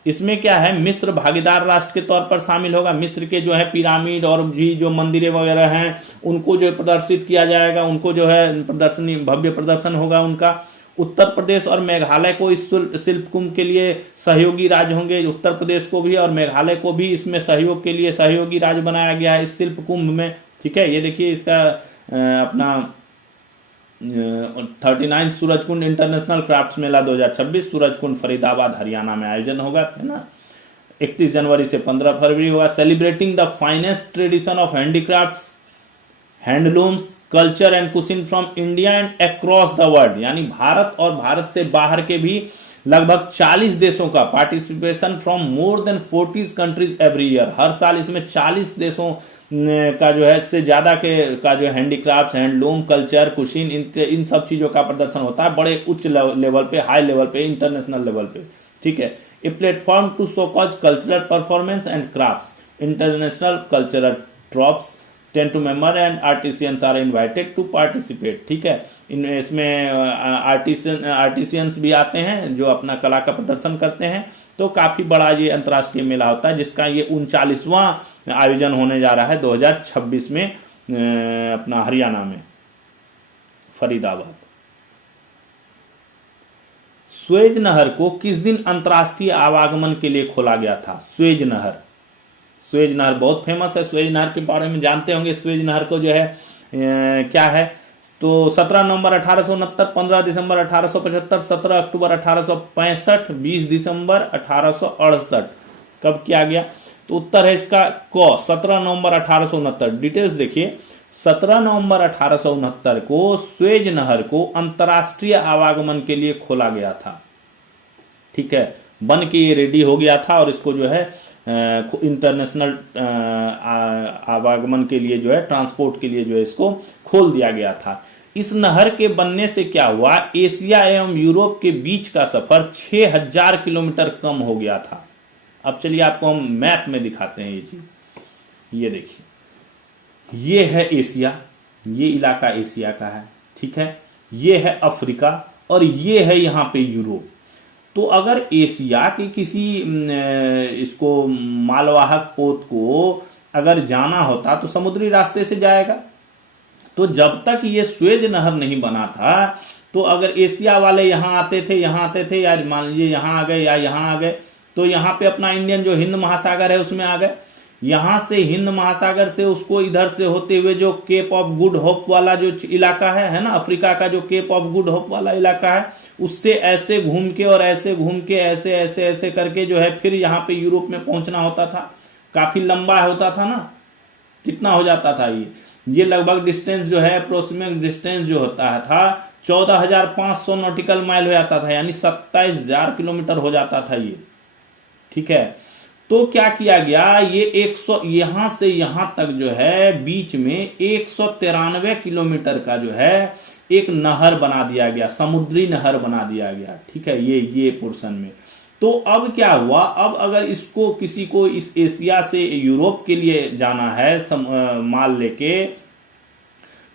इसमें क्या है, मिस्र भागीदार राष्ट्र के तौर पर शामिल होगा। मिस्र के जो है पिरामिड और भी जो मंदिरें वगैरह हैं उनको जो प्रदर्शित किया जाएगा, उनको जो है प्रदर्शनी, भव्य प्रदर्शन होगा उनका। उत्तर प्रदेश और मेघालय को इस शिल्प कुंभ के लिए सहयोगी राज्य होंगे। उत्तर प्रदेश को भी और मेघालय को भी इसमें सहयोग के लिए सहयोगी राज्य बनाया गया है इस शिल्प कुंभ में। ठीक है, ये देखिए इसका अपना 39 सूरजकुंड इंटरनेशनल क्राफ्ट्स मेला 2026 सूरजकुंड फरीदाबाद हरियाणा में आयोजन होगा, है ना। 31 जनवरी से 15 फरवरी होगा। Celebrating the finest tradition of handicrafts, handlooms, culture and cuisine from India and across the world, यानी भारत और भारत से बाहर के भी लगभग 40 देशों का participation from more than 40 countries every year. हर साल इसमें 40 देशों का जो है से ज्यादा का जो हैंडीक्राफ्ट, हैंडलूम, कल्चर, कुशिन, इन सब चीजों का प्रदर्शन होता है बड़े उच्च लेवल पे, हाई लेवल पे, इंटरनेशनल लेवल पे। ठीक है, a platform to showcase cultural performance and crafts, international cultural troupes 10 to member and artisans are invited to participate। ठीक है, इसमें आर्टिसियंस भी आते हैं जो अपना कला का प्रदर्शन करते हैं। तो काफी बड़ा ये अंतर्राष्ट्रीय मेला होता है जिसका ये 39वां आयोजन होने जा रहा है 2026 में अपना हरियाणा में फरीदाबाद। स्वेज नहर को किस दिन अंतर्राष्ट्रीय आवागमन के लिए खोला गया था? स्वेज नहर बहुत फेमस है। स्वेज नहर के बारे में जानते होंगे। स्वेज नहर को जो है क्या है, तो 17 नवंबर 1869, 15 दिसंबर 1875, 17 अक्टूबर 1865, 20 दिसंबर 1868 कब किया गया? तो उत्तर है इसका क, 17 नवंबर 1869। डिटेल्स देखिए, 17 नवंबर 1869 को स्वेज नहर को अंतर्राष्ट्रीय आवागमन के लिए खोला गया था। ठीक है, बन के ये रेडी हो गया था और इसको जो है इंटरनेशनल आवागमन के लिए जो है, ट्रांसपोर्ट के लिए जो है इसको खोल दिया गया था। इस नहर के बनने से क्या हुआ, एशिया एवं यूरोप के बीच का सफर 6000 किलोमीटर कम हो गया था। अब चलिए आपको हम मैप में दिखाते हैं ये चीज। ये देखिए, ये है एशिया, ये इलाका एशिया का है। ठीक है, ये है अफ्रीका और ये है यहां पे यूरोप। तो अगर एशिया के किसी इसको मालवाहक पोत को अगर जाना होता तो समुद्री रास्ते से जाएगा। तो जब तक ये स्वेज नहर नहीं बना था, तो अगर एशिया वाले यहां आते थे, या मान लीजिए यहां आ गए या यहां आ गए, तो यहां पे अपना इंडियन जो हिंद महासागर है उसमें आ गए। यहां से हिंद महासागर से उसको इधर से होते हुए जो केप ऑफ गुड होप वाला जो इलाका है ना, अफ्रीका का जो केप ऑफ गुड होप वाला इलाका है, उससे ऐसे घूम के और ऐसे घूम के ऐसे ऐसे ऐसे करके जो है फिर यहाँ पे यूरोप में पहुंचना होता था। काफी लंबा होता था ना, कितना हो जाता था ये लगभग डिस्टेंस जो है, अप्रोक्सीमेट डिस्टेंस जो होता है था 14,500 नॉटिकल माइल हो जाता था, यानी 27,000 किलोमीटर हो जाता था ये। ठीक है, तो क्या किया गया, ये 100 यहां से यहां तक जो है बीच में 193 किलोमीटर का जो है एक नहर बना दिया गया, समुद्री नहर बना दिया गया। ठीक है, ये पोर्शन में। तो अब क्या हुआ, अब अगर इसको किसी को इस एशिया से यूरोप के लिए जाना है, माल लेके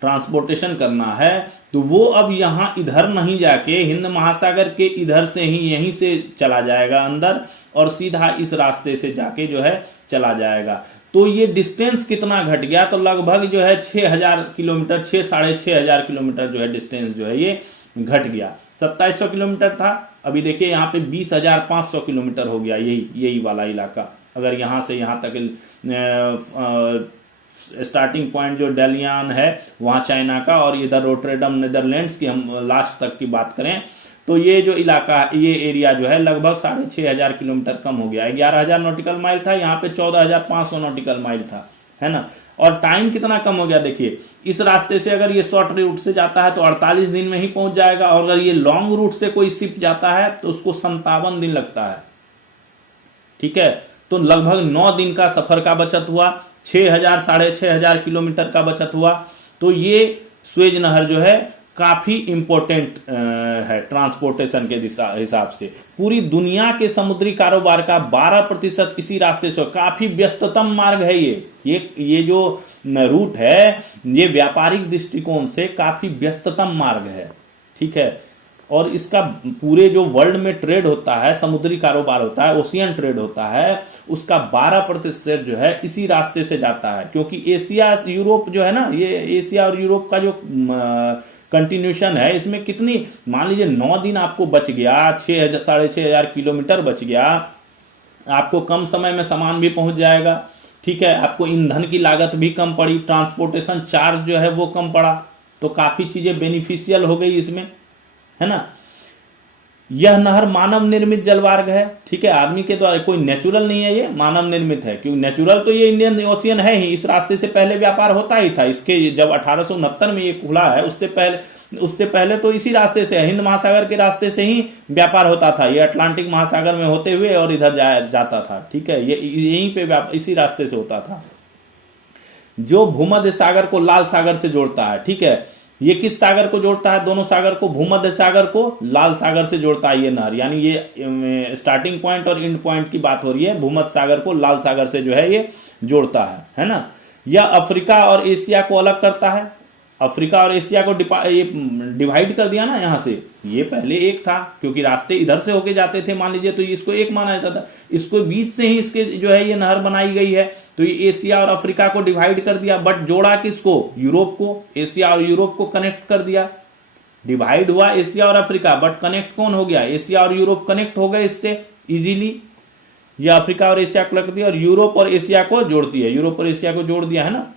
ट्रांसपोर्टेशन करना है, तो वो अब यहां इधर नहीं जाके हिंद महासागर के इधर से ही यहीं से चला जाएगा अंदर और सीधा इस रास्ते से जाके जो है चला जाएगा। तो ये डिस्टेंस कितना घट गया, तो लगभग जो है 6000 किलोमीटर, 6,500 किलोमीटर जो है डिस्टेंस जो है ये घट गया। 2700 किलोमीटर था, अभी देखिए यहाँ पे 20,500 किलोमीटर हो गया यही वाला इलाका। अगर यहां से यहां तक स्टार्टिंग पॉइंट जो डेलियान है वहां चाइना का, और इधर रोटरडम नेदरलैंड्स की हम लास्ट तक की बात करें, तो ये जो इलाका, ये एरिया जो है लगभग 6,500 किलोमीटर कम हो गया है। 11,000 नॉटिकल माइल था, यहाँ पे 14,500 नॉटिकल माइल था, है ना। और टाइम कितना कम हो गया, देखिए इस रास्ते से अगर ये शॉर्ट रूट से जाता है तो 48 दिन में ही पहुंच जाएगा, और अगर ये लॉन्ग रूट से कोई शिप जाता है तो उसको 57 दिन लगता है। ठीक है, तो लगभग 9 दिन का सफर का बचत हुआ, 6,000 6,500 किलोमीटर का बचत हुआ। तो ये स्वेज नहर जो है काफी इंपॉर्टेंट है ट्रांसपोर्टेशन के हिसाब से। पूरी दुनिया के समुद्री कारोबार का 12% इसी रास्ते से, काफी व्यस्ततम मार्ग है ये जो रूट है, ये व्यापारिक दृष्टिकोण से काफी व्यस्ततम मार्ग है। ठीक है, और इसका पूरे जो वर्ल्ड में ट्रेड होता है, समुद्री कारोबार होता है, ओशियन ट्रेड होता है, उसका 12% जो है इसी रास्ते से जाता है। क्योंकि एशिया यूरोप जो है ना, ये एशिया और यूरोप का जो कंटिन्यूशन है, इसमें कितनी, मान लीजिए 9 दिन आपको बच गया, 6,500 किलोमीटर बच गया, आपको कम समय में सामान भी पहुंच जाएगा। ठीक है, आपको ईंधन की लागत भी कम पड़ी, ट्रांसपोर्टेशन चार्ज जो है वो कम पड़ा, तो काफी चीजें बेनिफिशियल हो गई इसमें, है ना। यह नहर मानव निर्मित जलमार्ग है। ठीक है, आदमी के द्वारा, कोई नेचुरल नहीं है, ये मानव निर्मित है। क्योंकि नेचुरल तो ये इंडियन ओशियन है ही, इस रास्ते से पहले व्यापार होता ही था। इसके जब 1869 में ये खुला है, उससे पहले तो इसी रास्ते से, हिंद महासागर के रास्ते से ही व्यापार होता था। ये अटलांटिक महासागर में होते हुए और इधर जाता था। ठीक है, ये यहीं पे इसी रास्ते से होता था, जो भूमध्य सागर को लाल सागर से जोड़ता है। ठीक है, ये किस सागर को जोड़ता है, दोनों सागर को, भूमध्य सागर को लाल सागर से जोड़ता है ये नहर। यानी ये स्टार्टिंग पॉइंट और एंड पॉइंट की बात हो रही है, भूमध्य सागर को लाल सागर से जो है ये जोड़ता है ना। यह अफ्रीका और एशिया को अलग करता है, अफ्रीका और एशिया को डिवाइड कर दिया ना यहाँ से। ये पहले एक था, क्योंकि रास्ते इधर से होके जाते थे, मान लीजिए, तो इसको एक माना जाता था। इसको बीच से ही इसके जो है ये नहर बनाई गई है, तो ये एशिया और अफ्रीका को डिवाइड कर दिया, बट जोड़ा किसको, यूरोप को। एशिया और यूरोप को कनेक्ट कर दिया, डिवाइड हुआ एशिया और अफ्रीका, बट कनेक्ट कौन हो गया, एशिया और यूरोप कनेक्ट हो गए इससे इजीली। यह अफ्रीका और एशिया को लग दिया और यूरोप और एशिया को जोड़ती है, यूरोप और एशिया को जोड़ दिया, है ना।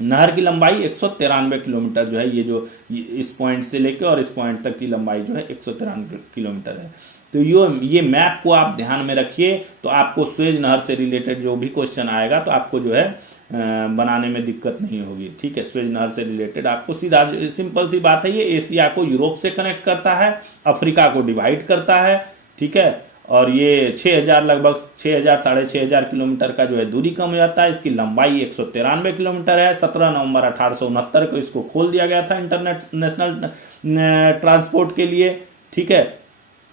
नहर की लंबाई 193 किलोमीटर जो है, ये जो इस पॉइंट से लेकर और इस पॉइंट तक की लंबाई जो है 193 किलोमीटर है। तो ये मैप को आप ध्यान में रखिए, तो आपको स्वेज नहर से रिलेटेड जो भी क्वेश्चन आएगा तो आपको जो है बनाने में दिक्कत नहीं होगी। ठीक है, स्वेज नहर से रिलेटेड आपको सीधा सिंपल सी बात है, ये एशिया को यूरोप से कनेक्ट करता है, अफ्रीका को डिवाइड करता है। ठीक है, और ये 6000 लगभग 6000 6500 किलोमीटर का जो है दूरी कम हो जाता है। इसकी लंबाई 193 किलोमीटर है। 17 नवंबर 1869 को इसको खोल दिया गया था इंटरनेशनल ट्रांसपोर्ट के लिए। ठीक है,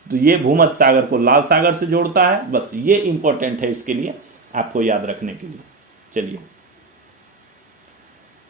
तो ये भूमध्य सागर को लाल सागर से जोड़ता है। बस ये इंपॉर्टेंट है इसके लिए आपको याद रखने के लिए। चलिए,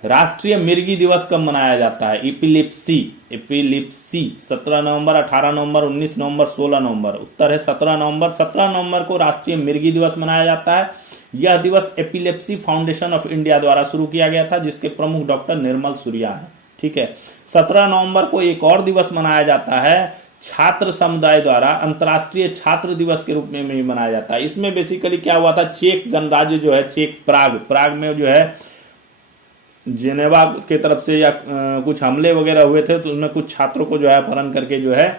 राष्ट्रीय मिर्गी दिवस कब मनाया जाता है? एपिलेप्सी 17 नवंबर 18 नवंबर 19 नवंबर 16 नवंबर। उत्तर है 17 नवंबर। 17 नवंबर को राष्ट्रीय मिर्गी दिवस मनाया जाता है। यह दिवस एपिलेप्सी फाउंडेशन ऑफ इंडिया द्वारा शुरू किया गया था, जिसके प्रमुख डॉक्टर निर्मल सूर्या है। ठीक है, 17 नवंबर को एक और दिवस मनाया जाता है छात्र समुदाय द्वारा, अंतर्राष्ट्रीय छात्र दिवस के रूप में भी मनाया जाता है। इसमें बेसिकली क्या हुआ था, चेक गणराज्य जो है, चेक प्राग में जो है जेनेवा के तरफ से या कुछ हमले वगैरह हुए थे, तो उसमें कुछ छात्रों को जो है अपहरण करके जो है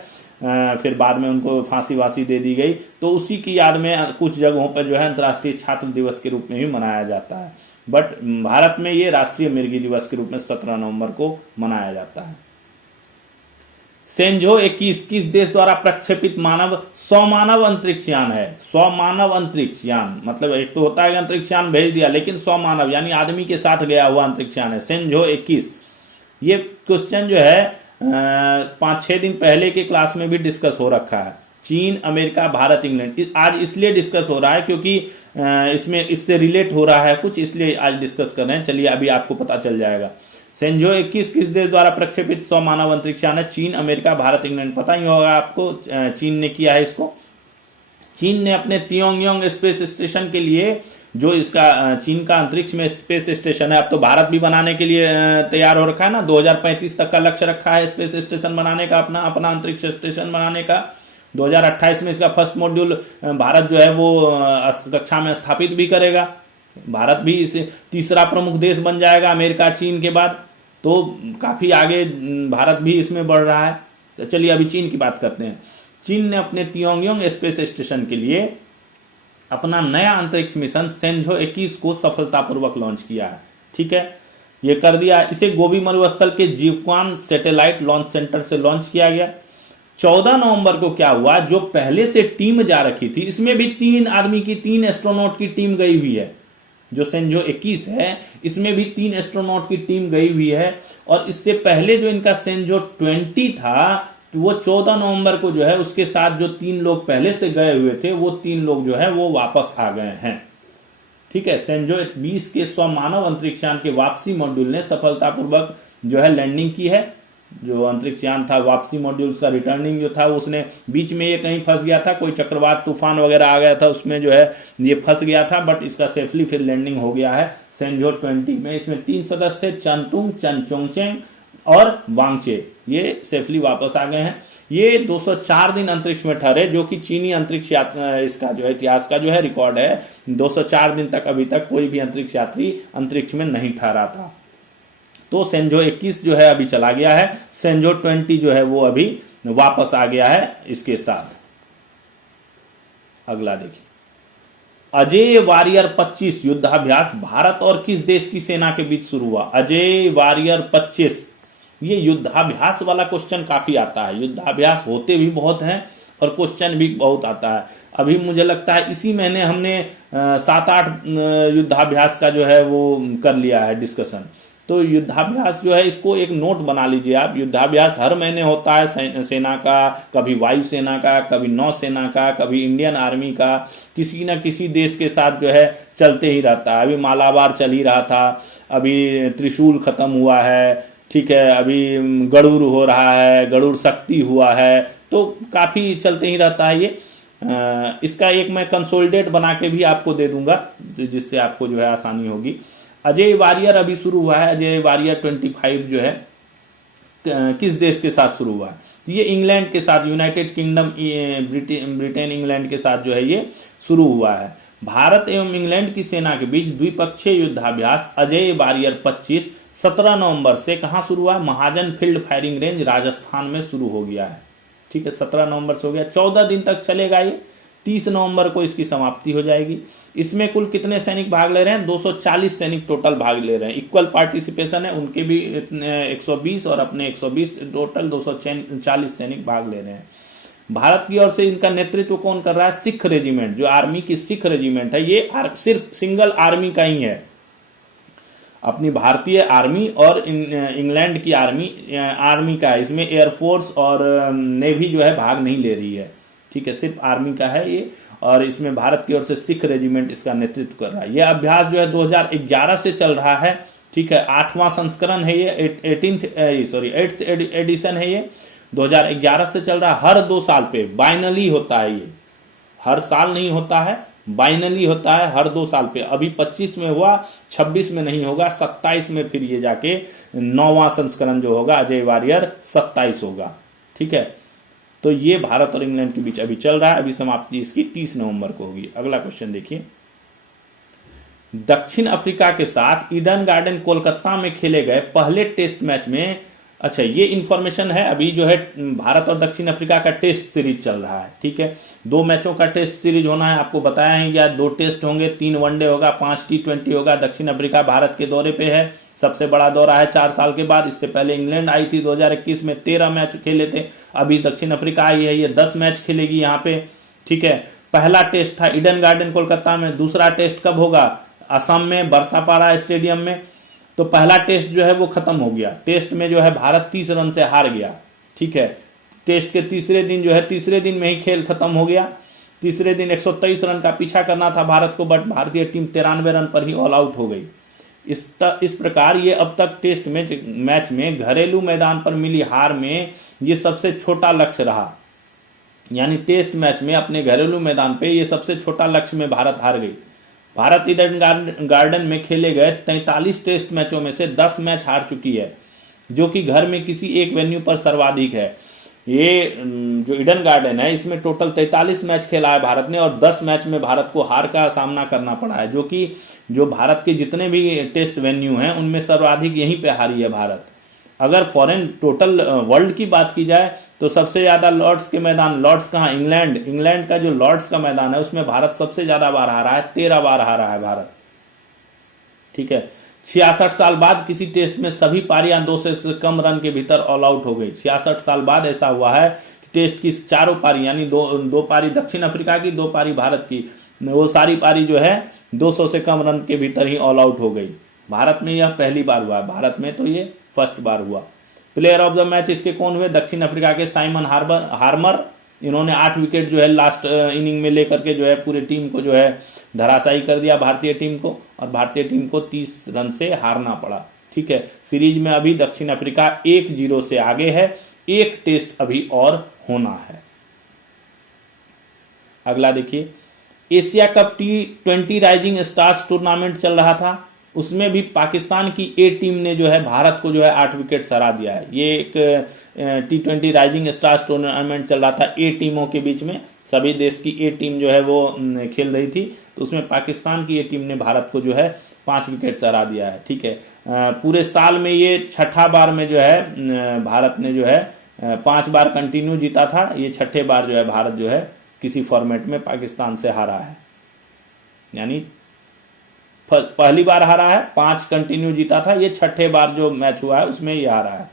फिर बाद में उनको फांसी वासी दे दी गई। तो उसी की याद में कुछ जगहों पर जो है अंतर्राष्ट्रीय छात्र दिवस के रूप में भी मनाया जाता है। बट भारत में ये राष्ट्रीय मिर्गी दिवस के रूप में 17 नवंबर को मनाया जाता है। सेंजो 21 किस देश द्वारा प्रक्षेपित मानव अंतरिक्ष यान है? 100 मानव अंतरिक्ष यान, मतलब एक तो होता है कि अंतरिक्ष यान भेज दिया, लेकिन 100 मानव यानी आदमी के साथ गया हुआ अंतरिक्ष यान है सेंजो 21। ये क्वेश्चन जो है 5-6 दिन पहले के क्लास में भी डिस्कस हो रखा है। चीन, अमेरिका, भारत, इंग्लैंड। आज इसलिए डिस्कस हो रहा है क्योंकि इसमें इससे रिलेट हो रहा है कुछ, इसलिए आज डिस्कस कर रहे हैं। चलिए, अभी आपको पता चल जाएगा। सेंजो 21 किस देश द्वारा प्रक्षेपित 100 मानव अंतरिक्ष यान है? चीन, अमेरिका, भारत, इंग्लैंड। पता ही होगा आपको, चीन ने किया है इसको। चीन ने अपने तियोंगयांग स्पेस स्टेशन के लिए, जो इसका चीन का अंतरिक्ष में स्पेस स्टेशन है, अब तो भारत भी बनाने के लिए तैयार हो रखा है ना। 2035 तक का लक्ष्य रखा है स्पेस स्टेशन बनाने का, अपना अंतरिक्ष स्टेशन बनाने का। 2028 में इसका फर्स्ट मॉड्यूल भारत जो है वो कक्षा में स्थापित भी करेगा। भारत भी इस तीसरा प्रमुख देश बन जाएगा अमेरिका चीन के बाद। तो काफी आगे भारत भी इसमें बढ़ रहा है। तो चलिए, अभी चीन की बात करते हैं। चीन ने अपने तियोंगयांग स्पेस स्टेशन के लिए अपना नया अंतरिक्ष मिशन सेंजो 21 को सफलतापूर्वक लॉन्च किया है। ठीक है, ये कर दिया। इसे गोबी मरुस्थल के जीवकान सैटेलाइट लॉन्च सेंटर से लॉन्च किया गया। 14 नवंबर को क्या हुआ, जो पहले से टीम जा रखी थी, इसमें भी 3 आदमी की 3 एस्ट्रोनॉट की टीम गई हुई है। जो सेंजो 21 है, इसमें भी 3 एस्ट्रोनॉट की टीम गई हुई है। और इससे पहले जो इनका सेंजो 20 था, वो 14 नवंबर को जो है उसके साथ जो 3 लोग पहले से गए हुए थे, वो 3 लोग जो है वो वापस आ गए हैं। ठीक है, सेंजो 20 के 100 मानव अंतरिक्ष यान के वापसी मॉड्यूल ने सफलतापूर्वक जो है लैंडिंग की है। जो अंतरिक्ष यान था, वापसी मॉड्यूल का रिटर्निंग जो था, उसने बीच में ये कहीं फंस गया था, कोई चक्रवात तूफान वगैरह आ गया था, उसमें जो है ये फंस गया था। बट इसका सेफली फिर लैंडिंग हो गया है सेंजो 20 में। इसमें 3 सदस्य थे, चनतुंग, चनचोंगचेंग और वांगचे। ये सेफली वापस आ गए हैं। ये 204 दिन अंतरिक्ष में ठहरे, जो कि चीनी अंतरिक्ष इसका जो है इतिहास का जो है रिकॉर्ड है। 204 दिन तक अभी तक कोई भी अंतरिक्ष यात्री अंतरिक्ष में नहीं ठहरा था। तो सेंजो 21 जो है अभी चला गया है, सेंजो 20 जो है वो अभी वापस आ गया है इसके साथ। अगला देखिए, अजय वारियर 25 युद्धाभ्यास भारत और किस देश की सेना के बीच शुरू हुआ? अजय वारियर 25, ये युद्धाभ्यास वाला क्वेश्चन काफी आता है। युद्धाभ्यास होते भी बहुत हैं और क्वेश्चन भी बहुत आता है। अभी मुझे लगता है इसी महीने हमने 7-8 युद्धाभ्यास का जो है वो कर लिया है डिस्कशन। तो युद्धाभ्यास जो है, इसको एक नोट बना लीजिए आप। युद्धाभ्यास हर महीने होता है सेना का, कभी वायुसेना का, कभी नौसेना का, कभी इंडियन आर्मी का, किसी न किसी देश के साथ जो है चलते ही रहता है। अभी मालाबार चल ही रहा था, अभी त्रिशूल खत्म हुआ है। ठीक है, अभी गरुड़ हो रहा है, गरुड़ शक्ति हुआ है। तो काफी चलते ही रहता है ये। इसका एक मैं कंसोलिडेट बना के भी आपको दे दूंगा, जिससे आपको जो है आसानी होगी। अजय वारियर अभी शुरू हुआ है। अजय वारियर 25 जो है किस देश के साथ शुरू हुआ है? ये इंग्लैंड के साथ, यूनाइटेड किंगडम, ब्रिटेन, इंग्लैंड के साथ जो है ये शुरू हुआ है। भारत एवं इंग्लैंड की सेना के बीच द्विपक्षीय युद्धाभ्यास अजय वारियर 25 17 नवंबर से कहां शुरू हुआ? महाजन फील्ड फायरिंग रेंज, राजस्थान में शुरू हो गया है। ठीक है, 17 नवंबर से हो गया। 14 दिन तक चलेगा ये। 30 नवंबर को इसकी समाप्ति हो जाएगी। इसमें कुल कितने सैनिक भाग ले रहे हैं? 240 सैनिक टोटल भाग ले रहे हैं। इक्वल पार्टिसिपेशन है, उनके भी 120 और अपने 120, टोटल 240 सैनिक भाग ले रहे हैं। भारत की ओर से इनका नेतृत्व कौन कर रहा है? सिख रेजिमेंट, जो आर्मी की सिख रेजिमेंट है, ये सिर्फ सिंगल आर्मी का ही है। अपनी भारतीय आर्मी और इंग्लैंड की आर्मी का है। इसमें एयरफोर्स और नेवी जो है भाग नहीं ले रही है, ठीक है, सिर्फ आर्मी का है ये। और इसमें भारत की ओर से सिख रेजिमेंट इसका नेतृत्व कर रहा है। यह अभ्यास जो है 2011 से चल रहा है, ठीक है, 8वां संस्करण है ये, 8th एडिशन है ये, 2011 से चल रहा है। हर 2 साल पे बाइनली होता है ये, हर साल नहीं होता है, बाइनली होता है हर 2 साल पे। अभी 25 में हुआ, 26 में नहीं होगा, 27 में फिर ये जाके 9वां संस्करण जो होगा अजय वारियर 27 होगा, ठीक है। तो ये भारत और इंग्लैंड के बीच अभी चल रहा है। अभी समाप्ति इसकी 30 नवंबर को होगी। अगला क्वेश्चन देखिए, दक्षिण अफ्रीका के साथ ईडन गार्डन कोलकाता में खेले गए पहले टेस्ट मैच में, अच्छा ये इंफॉर्मेशन है, अभी जो है भारत और दक्षिण अफ्रीका का टेस्ट सीरीज चल रहा है, ठीक है। 2 मैचों का टेस्ट सीरीज होना है, आपको बताया है, या 2 टेस्ट होंगे, 3 वनडे होगा, 5 T20 होगा। दक्षिण अफ्रीका भारत के दौरे पे है, सबसे बड़ा दौरा है 4 साल के बाद। इससे पहले इंग्लैंड आई थी 2021 में, 13 मैच खेले थे। अभी दक्षिण अफ्रीका आई है, ये 10 मैच खेलेगी यहाँ पे, ठीक है। पहला टेस्ट था ईडन गार्डन कोलकाता में, दूसरा टेस्ट कब होगा? असम में बरसापारा स्टेडियम में। तो पहला टेस्ट जो है वो खत्म हो गया। टेस्ट में जो है भारत 30 रन से हार गया, ठीक है। टेस्ट के तीसरे दिन जो है, तीसरे दिन में ही खेल खत्म हो गया। तीसरे दिन 123 रन का पीछा करना था भारत को, बट भारतीय टीम 93 रन पर ही ऑल आउट हो गई। इस प्रकार ये अब तक टेस्ट मैच में घरेलू मैदान पर मिली हार में ये सबसे छोटा लक्ष्य रहा। यानी टेस्ट मैच में अपने घरेलू मैदान पे ये सबसे छोटा लक्ष्य में भारत हार गई। भारत ईडन गार्डन में खेले गए 43 टेस्ट मैचों में से 10 मैच हार चुकी है, जो कि घर में किसी एक वेन्यू पर सर्वाधिक है। ये जो ईडन गार्डन है, इसमें टोटल 43 मैच खेला है भारत ने, और 10 मैच में भारत को हार का सामना करना पड़ा है, जो भारत के जितने भी टेस्ट वेन्यू हैं उनमें सर्वाधिक यहीं पे हारी है भारत। अगर फॉरेन टोटल वर्ल्ड की बात की जाए तो सबसे ज्यादा लॉर्ड्स के मैदान, लॉर्ड्स कहाँ? इंग्लैंड का जो लॉर्ड्स का मैदान है उसमें भारत सबसे ज्यादा बार हारा है, 13 बार हारा है भारत, ठीक है। 66 साल बाद किसी टेस्ट में सभी पारियां 2 से कम रन के भीतर ऑल आउट हो गई। 66 साल बाद ऐसा हुआ है कि टेस्ट की 4 पारी, यानी दो पारी दक्षिण अफ्रीका की, 2 पारी भारत की, वो सारी पारी जो है 200 से कम रन के भीतर ही ऑल आउट हो गई। भारत में यह पहली बार हुआ है, भारत में तो ये फर्स्ट बार हुआ। प्लेयर ऑफ द मैच इसके कौन हुए? दक्षिण अफ्रीका के साइमन हार्मर। इन्होंने 8 विकेट जो है लास्ट इनिंग में लेकर के जो है पूरे टीम को जो है धराशायी कर दिया, भारतीय टीम को, और भारतीय टीम को 30 रन से हारना पड़ा, ठीक है। सीरीज में अभी दक्षिण अफ्रीका 1-0 से आगे है, 1 टेस्ट अभी और होना है। अगला देखिए, Asia cup T20 rising stars tournament चल रहा था, उसमें भी पाकिस्तान की ए टीम ने जो है भारत को जो है 8 विकेट हरा दिया है। ये एक T20 राइजिंग स्टार्स टूर्नामेंट चल रहा था ए टीमों के बीच में, सभी देश की ए टीम जो है वो खेल रही थी, तो उसमें पाकिस्तान की ए टीम ने भारत को जो है 5 विकेट हरा दिया है, ठीक है। पूरे साल में ये 6ठा बार में जो है भारत ने जो है 5 बार कंटिन्यू जीता था, ये 6ठे बार जो है भारत जो है किसी फॉर्मेट में पाकिस्तान से हारा है। यानी पहली बार हारा है, 5 कंटिन्यू जीता था, ये 6ठे बार जो मैच हुआ है उसमें ये हारा है।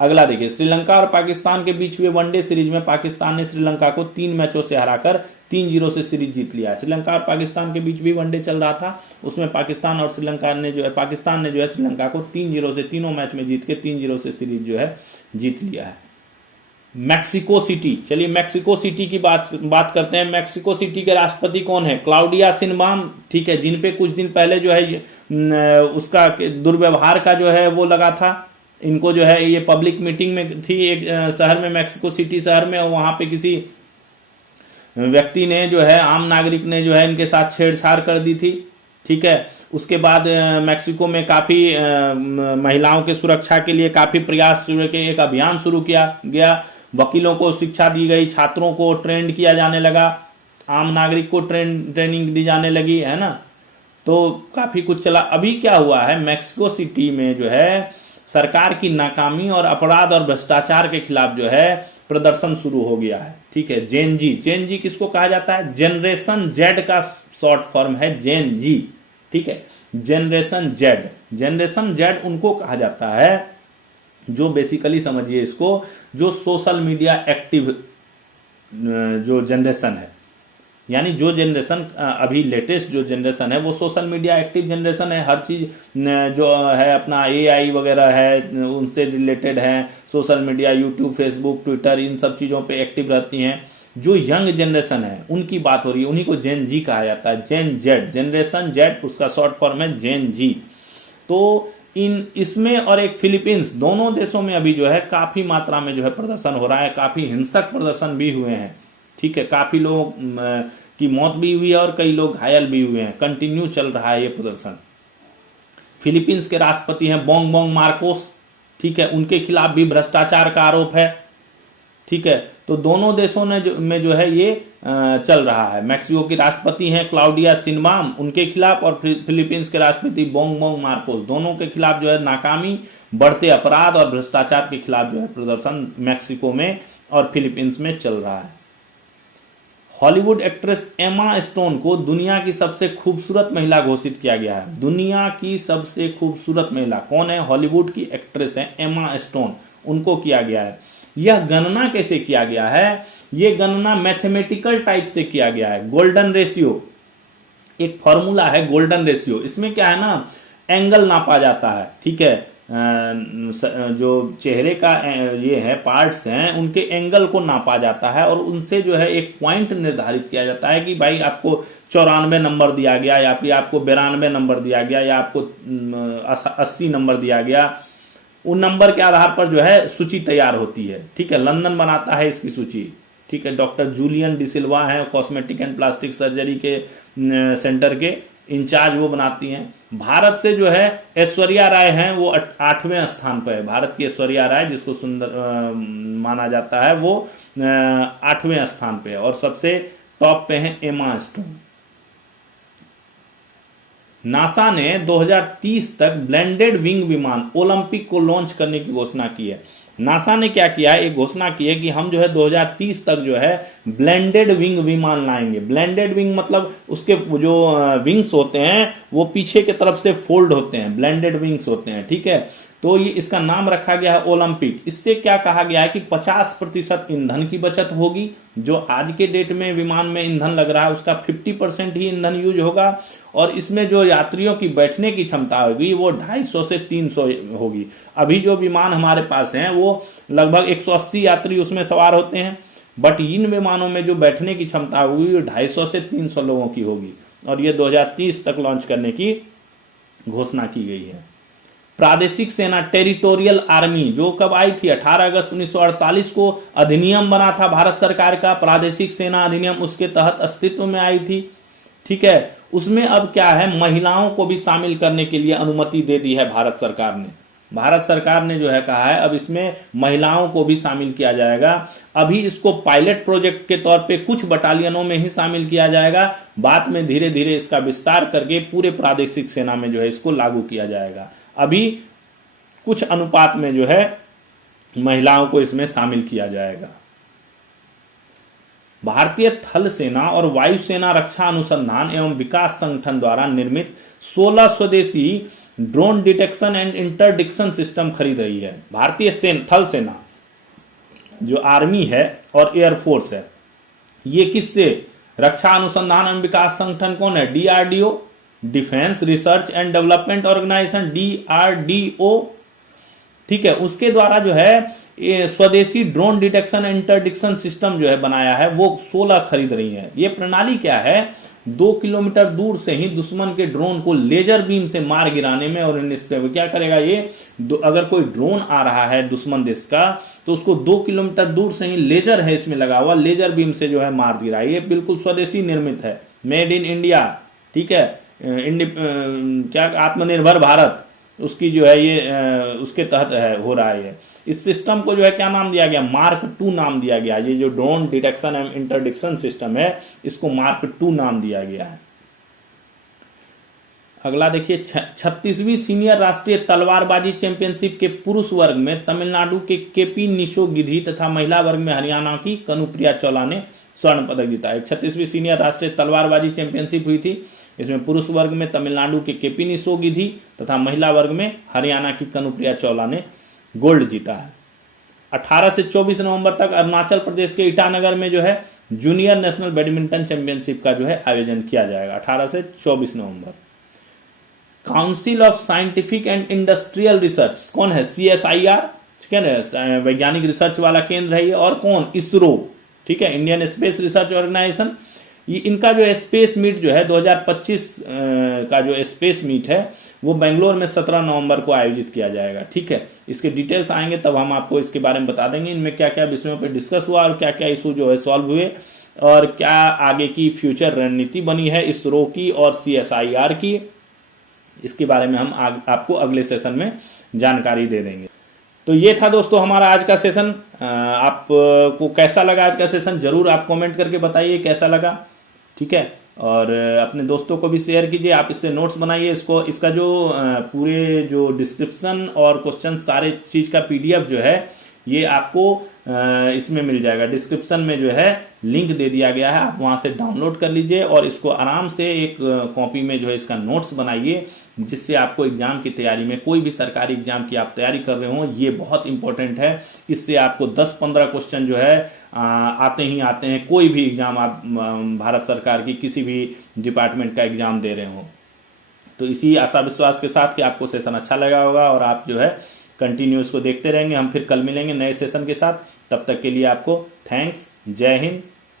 अगला देखिए, श्रीलंका और पाकिस्तान के बीच हुए वनडे सीरीज में पाकिस्तान ने श्रीलंका को 3 मैचों से हराकर 3-0 से सीरीज जीत लिया है। श्रीलंका और पाकिस्तान के बीच भी वनडे चल रहा था, उसमें पाकिस्तान ने जो है श्रीलंका को 3-0 से तीनों मैच में जीत के 3-0 से सीरीज जो है जीत लिया है। मैक्सिको सिटी, चलिए मैक्सिको सिटी की बात करते हैं। मैक्सिको सिटी के राष्ट्रपति कौन है? क्लाउडिया शिनबाम, ठीक है, जिन पे कुछ दिन पहले जो है उसका दुर्व्यवहार का जो है वो लगा था। इनको जो है ये पब्लिक मीटिंग में थी एक शहर में, मैक्सिको सिटी शहर में, वहां पे किसी व्यक्ति ने जो है, आम नागरिक ने जो है इनके साथ छेड़छाड़ कर दी थी, ठीक है। उसके बाद मैक्सिको में काफी महिलाओं की सुरक्षा के लिए काफी प्रयास शुरू के एक अभियान शुरू किया गया। वकीलों को शिक्षा दी गई, छात्रों को ट्रेंड किया जाने लगा, आम नागरिक को ट्रेनिंग दी जाने लगी, है ना। तो काफी कुछ चला। अभी क्या हुआ है, मैक्सिको सिटी में जो है सरकार की नाकामी और अपराध और भ्रष्टाचार के खिलाफ जो है प्रदर्शन शुरू हो गया है। ठीक है, जेन जी किसको कहा जाता है? जनरेशन जेड का शॉर्ट फॉर्म है जेन जी। ठीक है, जनरेशन जेड उनको कहा जाता है जो बेसिकली समझिए इसको, जो सोशल मीडिया एक्टिव जो जनरेशन है, यानी जो जनरेशन अभी लेटेस्ट जो जनरेशन है वो सोशल मीडिया एक्टिव जनरेशन है। हर चीज जो है अपना एआई वगैरह है उनसे रिलेटेड है, social media YouTube Facebook Twitter इन सब चीजों पे एक्टिव रहती हैं। जो यंग जनरेशन है उनकी बात हो रही है, उन्हीं को जेन जी कहा जाता है। जेन जेड, जनरेशन जेड उसका शॉर्ट फॉर्म है जेन जी। तो इसमें और एक फिलीपींस, दोनों देशों में अभी जो है काफी मात्रा में जो है प्रदर्शन हो रहा है, काफी हिंसक प्रदर्शन भी हुए हैं। ठीक है, काफी लोगों की मौत भी हुई है और कई लोग घायल भी हुए हैं। कंटिन्यू चल रहा है ये प्रदर्शन। फिलीपींस के राष्ट्रपति हैं बोंग मार्कोस। ठीक है, उनके खिलाफ भी भ्रष्टाचार का आरोप है। ठीक है, तो दोनों देशों में जो है ये चल रहा है। मैक्सिको की राष्ट्रपति हैं क्लाउडिया शिनबाम, उनके खिलाफ, और फिलीपींस के राष्ट्रपति बोंग मार्कोस, दोनों के खिलाफ जो है नाकामी, बढ़ते अपराध और भ्रष्टाचार के खिलाफ जो है प्रदर्शन मैक्सिको में और फिलीपींस में चल रहा है। हॉलीवुड एक्ट्रेस एमा स्टोन को दुनिया की सबसे खूबसूरत महिला घोषित किया गया है। दुनिया की सबसे खूबसूरत महिला कौन है? हॉलीवुड की एक्ट्रेस है एमा स्टोन, उनको किया गया है। यह गणना कैसे किया गया है? यह गणना मैथमेटिकल टाइप से किया गया है। गोल्डन रेशियो, एक फॉर्मूला है गोल्डन रेशियो। इसमें क्या है ना, एंगल नापा जाता है। ठीक है, जो चेहरे का ये है पार्ट्स हैं उनके एंगल को नापा जाता है और उनसे जो है एक पॉइंट निर्धारित किया जाता है कि भाई आपको 94 नंबर दिया गया, या फिर आपको 92 नंबर दिया गया, या आपको 80 नंबर दिया गया। उन नंबर के आधार पर जो है सूची तैयार होती है। ठीक है, लंदन बनाता है इसकी सूची। ठीक है, डॉक्टर जूलियन डिसिल्वा है कॉस्मेटिक एंड प्लास्टिक सर्जरी के सेंटर के इंचार्ज, वो बनाती हैं। भारत से जो है ऐश्वर्या राय हैं, वो 8वें स्थान पर है। भारत की ऐश्वर्या राय जिसको सुंदर माना जाता है वो 8वें स्थान पे है, और सबसे टॉप पे है एमा स्टोन। नासा ने 2030 तक ब्लेंडेड विंग विमान ओलंपिक को लॉन्च करने की घोषणा की है। नासा ने क्या किया है, एक घोषणा की है कि हम जो है 2030 तक जो है ब्लेंडेड विंग विमान लाएंगे। ब्लेंडेड विंग मतलब उसके जो विंग्स होते हैं वो पीछे की तरफ से फोल्ड होते हैं, ब्लेंडेड विंग्स होते हैं। ठीक है, तो ये इसका नाम रखा गया है ओलंपिक। इससे क्या कहा गया है कि 50% ईंधन की बचत होगी। जो आज के डेट में विमान में ईंधन लग रहा है उसका 50% ही ईंधन यूज होगा, और इसमें जो यात्रियों की बैठने की क्षमता होगी वो 250 से 300 होगी। अभी जो विमान हमारे पास हैं वो लगभग 180 यात्री उसमें सवार होते हैं, बट इन विमानों में जो बैठने की क्षमता होगी वो 250 से 300 लोगों की होगी, और ये 2030 तक लॉन्च करने की घोषणा की गई है। प्रादेशिक सेना टेरिटोरियल आर्मी जो कब आई थी, 18 अगस्त 1948 को अधिनियम बना था भारत सरकार का, प्रादेशिक सेना अधिनियम, उसके तहत अस्तित्व में आई थी। ठीक है, उसमें अब क्या है, महिलाओं को भी शामिल करने के लिए अनुमति दे दी है भारत सरकार ने। भारत सरकार ने जो है कहा है अब इसमें महिलाओं को भी शामिल किया जाएगा। अभी इसको पायलट प्रोजेक्ट के तौर पे कुछ बटालियनों में ही शामिल किया जाएगा, बाद में धीरे धीरे इसका विस्तार करके पूरे प्रादेशिक सेना में जो है इसको लागू किया जाएगा। अभी कुछ अनुपात में जो है महिलाओं को इसमें शामिल किया जाएगा। भारतीय थल सेना और वायुसेना रक्षा अनुसंधान एवं विकास संगठन द्वारा निर्मित 16 स्वदेशी drone detection and interdiction system खरीद रही है। भारतीय थल सेना जो आर्मी है और एयरफोर्स है, ये किससे, रक्षा अनुसंधान एवं विकास संगठन कौन है, DRDO, defence research and development organisation, DRDO. ठीक है, उसके द्वारा जो है स्वदेशी ड्रोन डिटेक्शन इंटरडिक्शन सिस्टम जो है बनाया है, वो 16 खरीद रही है। ये प्रणाली क्या है, 2 किलोमीटर दूर से ही दुश्मन के ड्रोन को लेजर बीम से मार गिराने में, और क्या करेगा ये, अगर कोई ड्रोन आ रहा है दुश्मन देश का तो उसको 2 किलोमीटर दूर से ही लेजर है इसमें लगा हुआ, लेजर बीम से जो है मार गिराए। ये बिल्कुल स्वदेशी निर्मित है, मेड इन इंडिया। ठीक है, क्या आत्मनिर्भर भारत उसकी जो है ये उसके तहत है, हो रहा है। इस सिस्टम को जो है क्या नाम दिया गया, मार्क 2 नाम दिया गया। ये जो drone detection and interdiction system है इसको मार्क 2 नाम दिया गया है। अगला देखिए 36वीं सीनियर राष्ट्रीय तलवारबाजी चैंपियनशिप के पुरुष वर्ग में तमिलनाडु के केपी निशोगिधि तथा महिला वर्ग में हरियाणा की कनुप्रिया चावला ने स्वर्ण पदक जीता है। 36वीं सीनियर राष्ट्रीय तलवारबाजी चैंपियनशिप हुई थी। इसमें पुरुष वर्ग में तमिलनाडु के केपी निशोगिधि तथा महिला वर्ग में हरियाणा की कनुप्रिया चावला ने गोल्ड जीता है। 18 से 24 नवंबर तक अरुणाचल प्रदेश के ईटानगर में जो है जूनियर नेशनल बैडमिंटन चैंपियनशिप का जो है आयोजन किया जाएगा 18 से 24 नवंबर। Council of Scientific and Industrial Research कौन है? CSIR, ठीक है ना, वैज्ञानिक रिसर्च वाला केंद्र है ये। और कौन? इसरो, ठीक है, इंडियन स्पेस रिसर्च ऑर्गेनाइजेशन। ये इनका जो स्पेस मीट जो है 2025 का जो स्पेस मीट है वो बेंगलोर में 17 नवंबर को आयोजित किया जाएगा, ठीक है। इसके डिटेल्स आएंगे तब हम आपको इसके बारे में बता देंगे इनमें क्या क्या विषयों पर डिस्कस हुआ और क्या क्या इशू जो है सॉल्व हुए और क्या आगे की फ्यूचर रणनीति बनी है इसरो की और CSIR की। इसके बारे में हम आपको अगले सेशन में जानकारी दे देंगे। तो ये था दोस्तों हमारा आज का सेशन। आपको कैसा लगा आज का सेशन जरूर आप कमेंट करके बताइए कैसा लगा, ठीक है। और अपने दोस्तों को भी शेयर कीजिए, आप इससे नोट्स बनाइए। इसका जो पूरे जो डिस्क्रिप्शन और क्वेश्चन सारे चीज का PDF जो है ये आपको इसमें मिल जाएगा। डिस्क्रिप्शन में जो है लिंक दे दिया गया है, आप वहां से डाउनलोड कर लीजिए और इसको आराम से एक कॉपी में जो है इसका नोट्स बनाइए, जिससे आपको एग्जाम की तैयारी में, कोई भी सरकारी एग्जाम की आप तैयारी कर रहे हो, ये बहुत इंपॉर्टेंट है। इससे आपको 10-15 क्वेश्चन जो है आते ही आते हैं, कोई भी एग्जाम आप भारत सरकार की किसी भी डिपार्टमेंट का एग्जाम दे रहे हो। तो इसी आशा विश्वास के साथ कि आपको सेशन अच्छा लगा होगा और आप जो है कंटिन्यूस को देखते रहेंगे। हम फिर कल मिलेंगे नए सेशन के साथ। तब तक के लिए आपको थैंक्स। जय हिंद।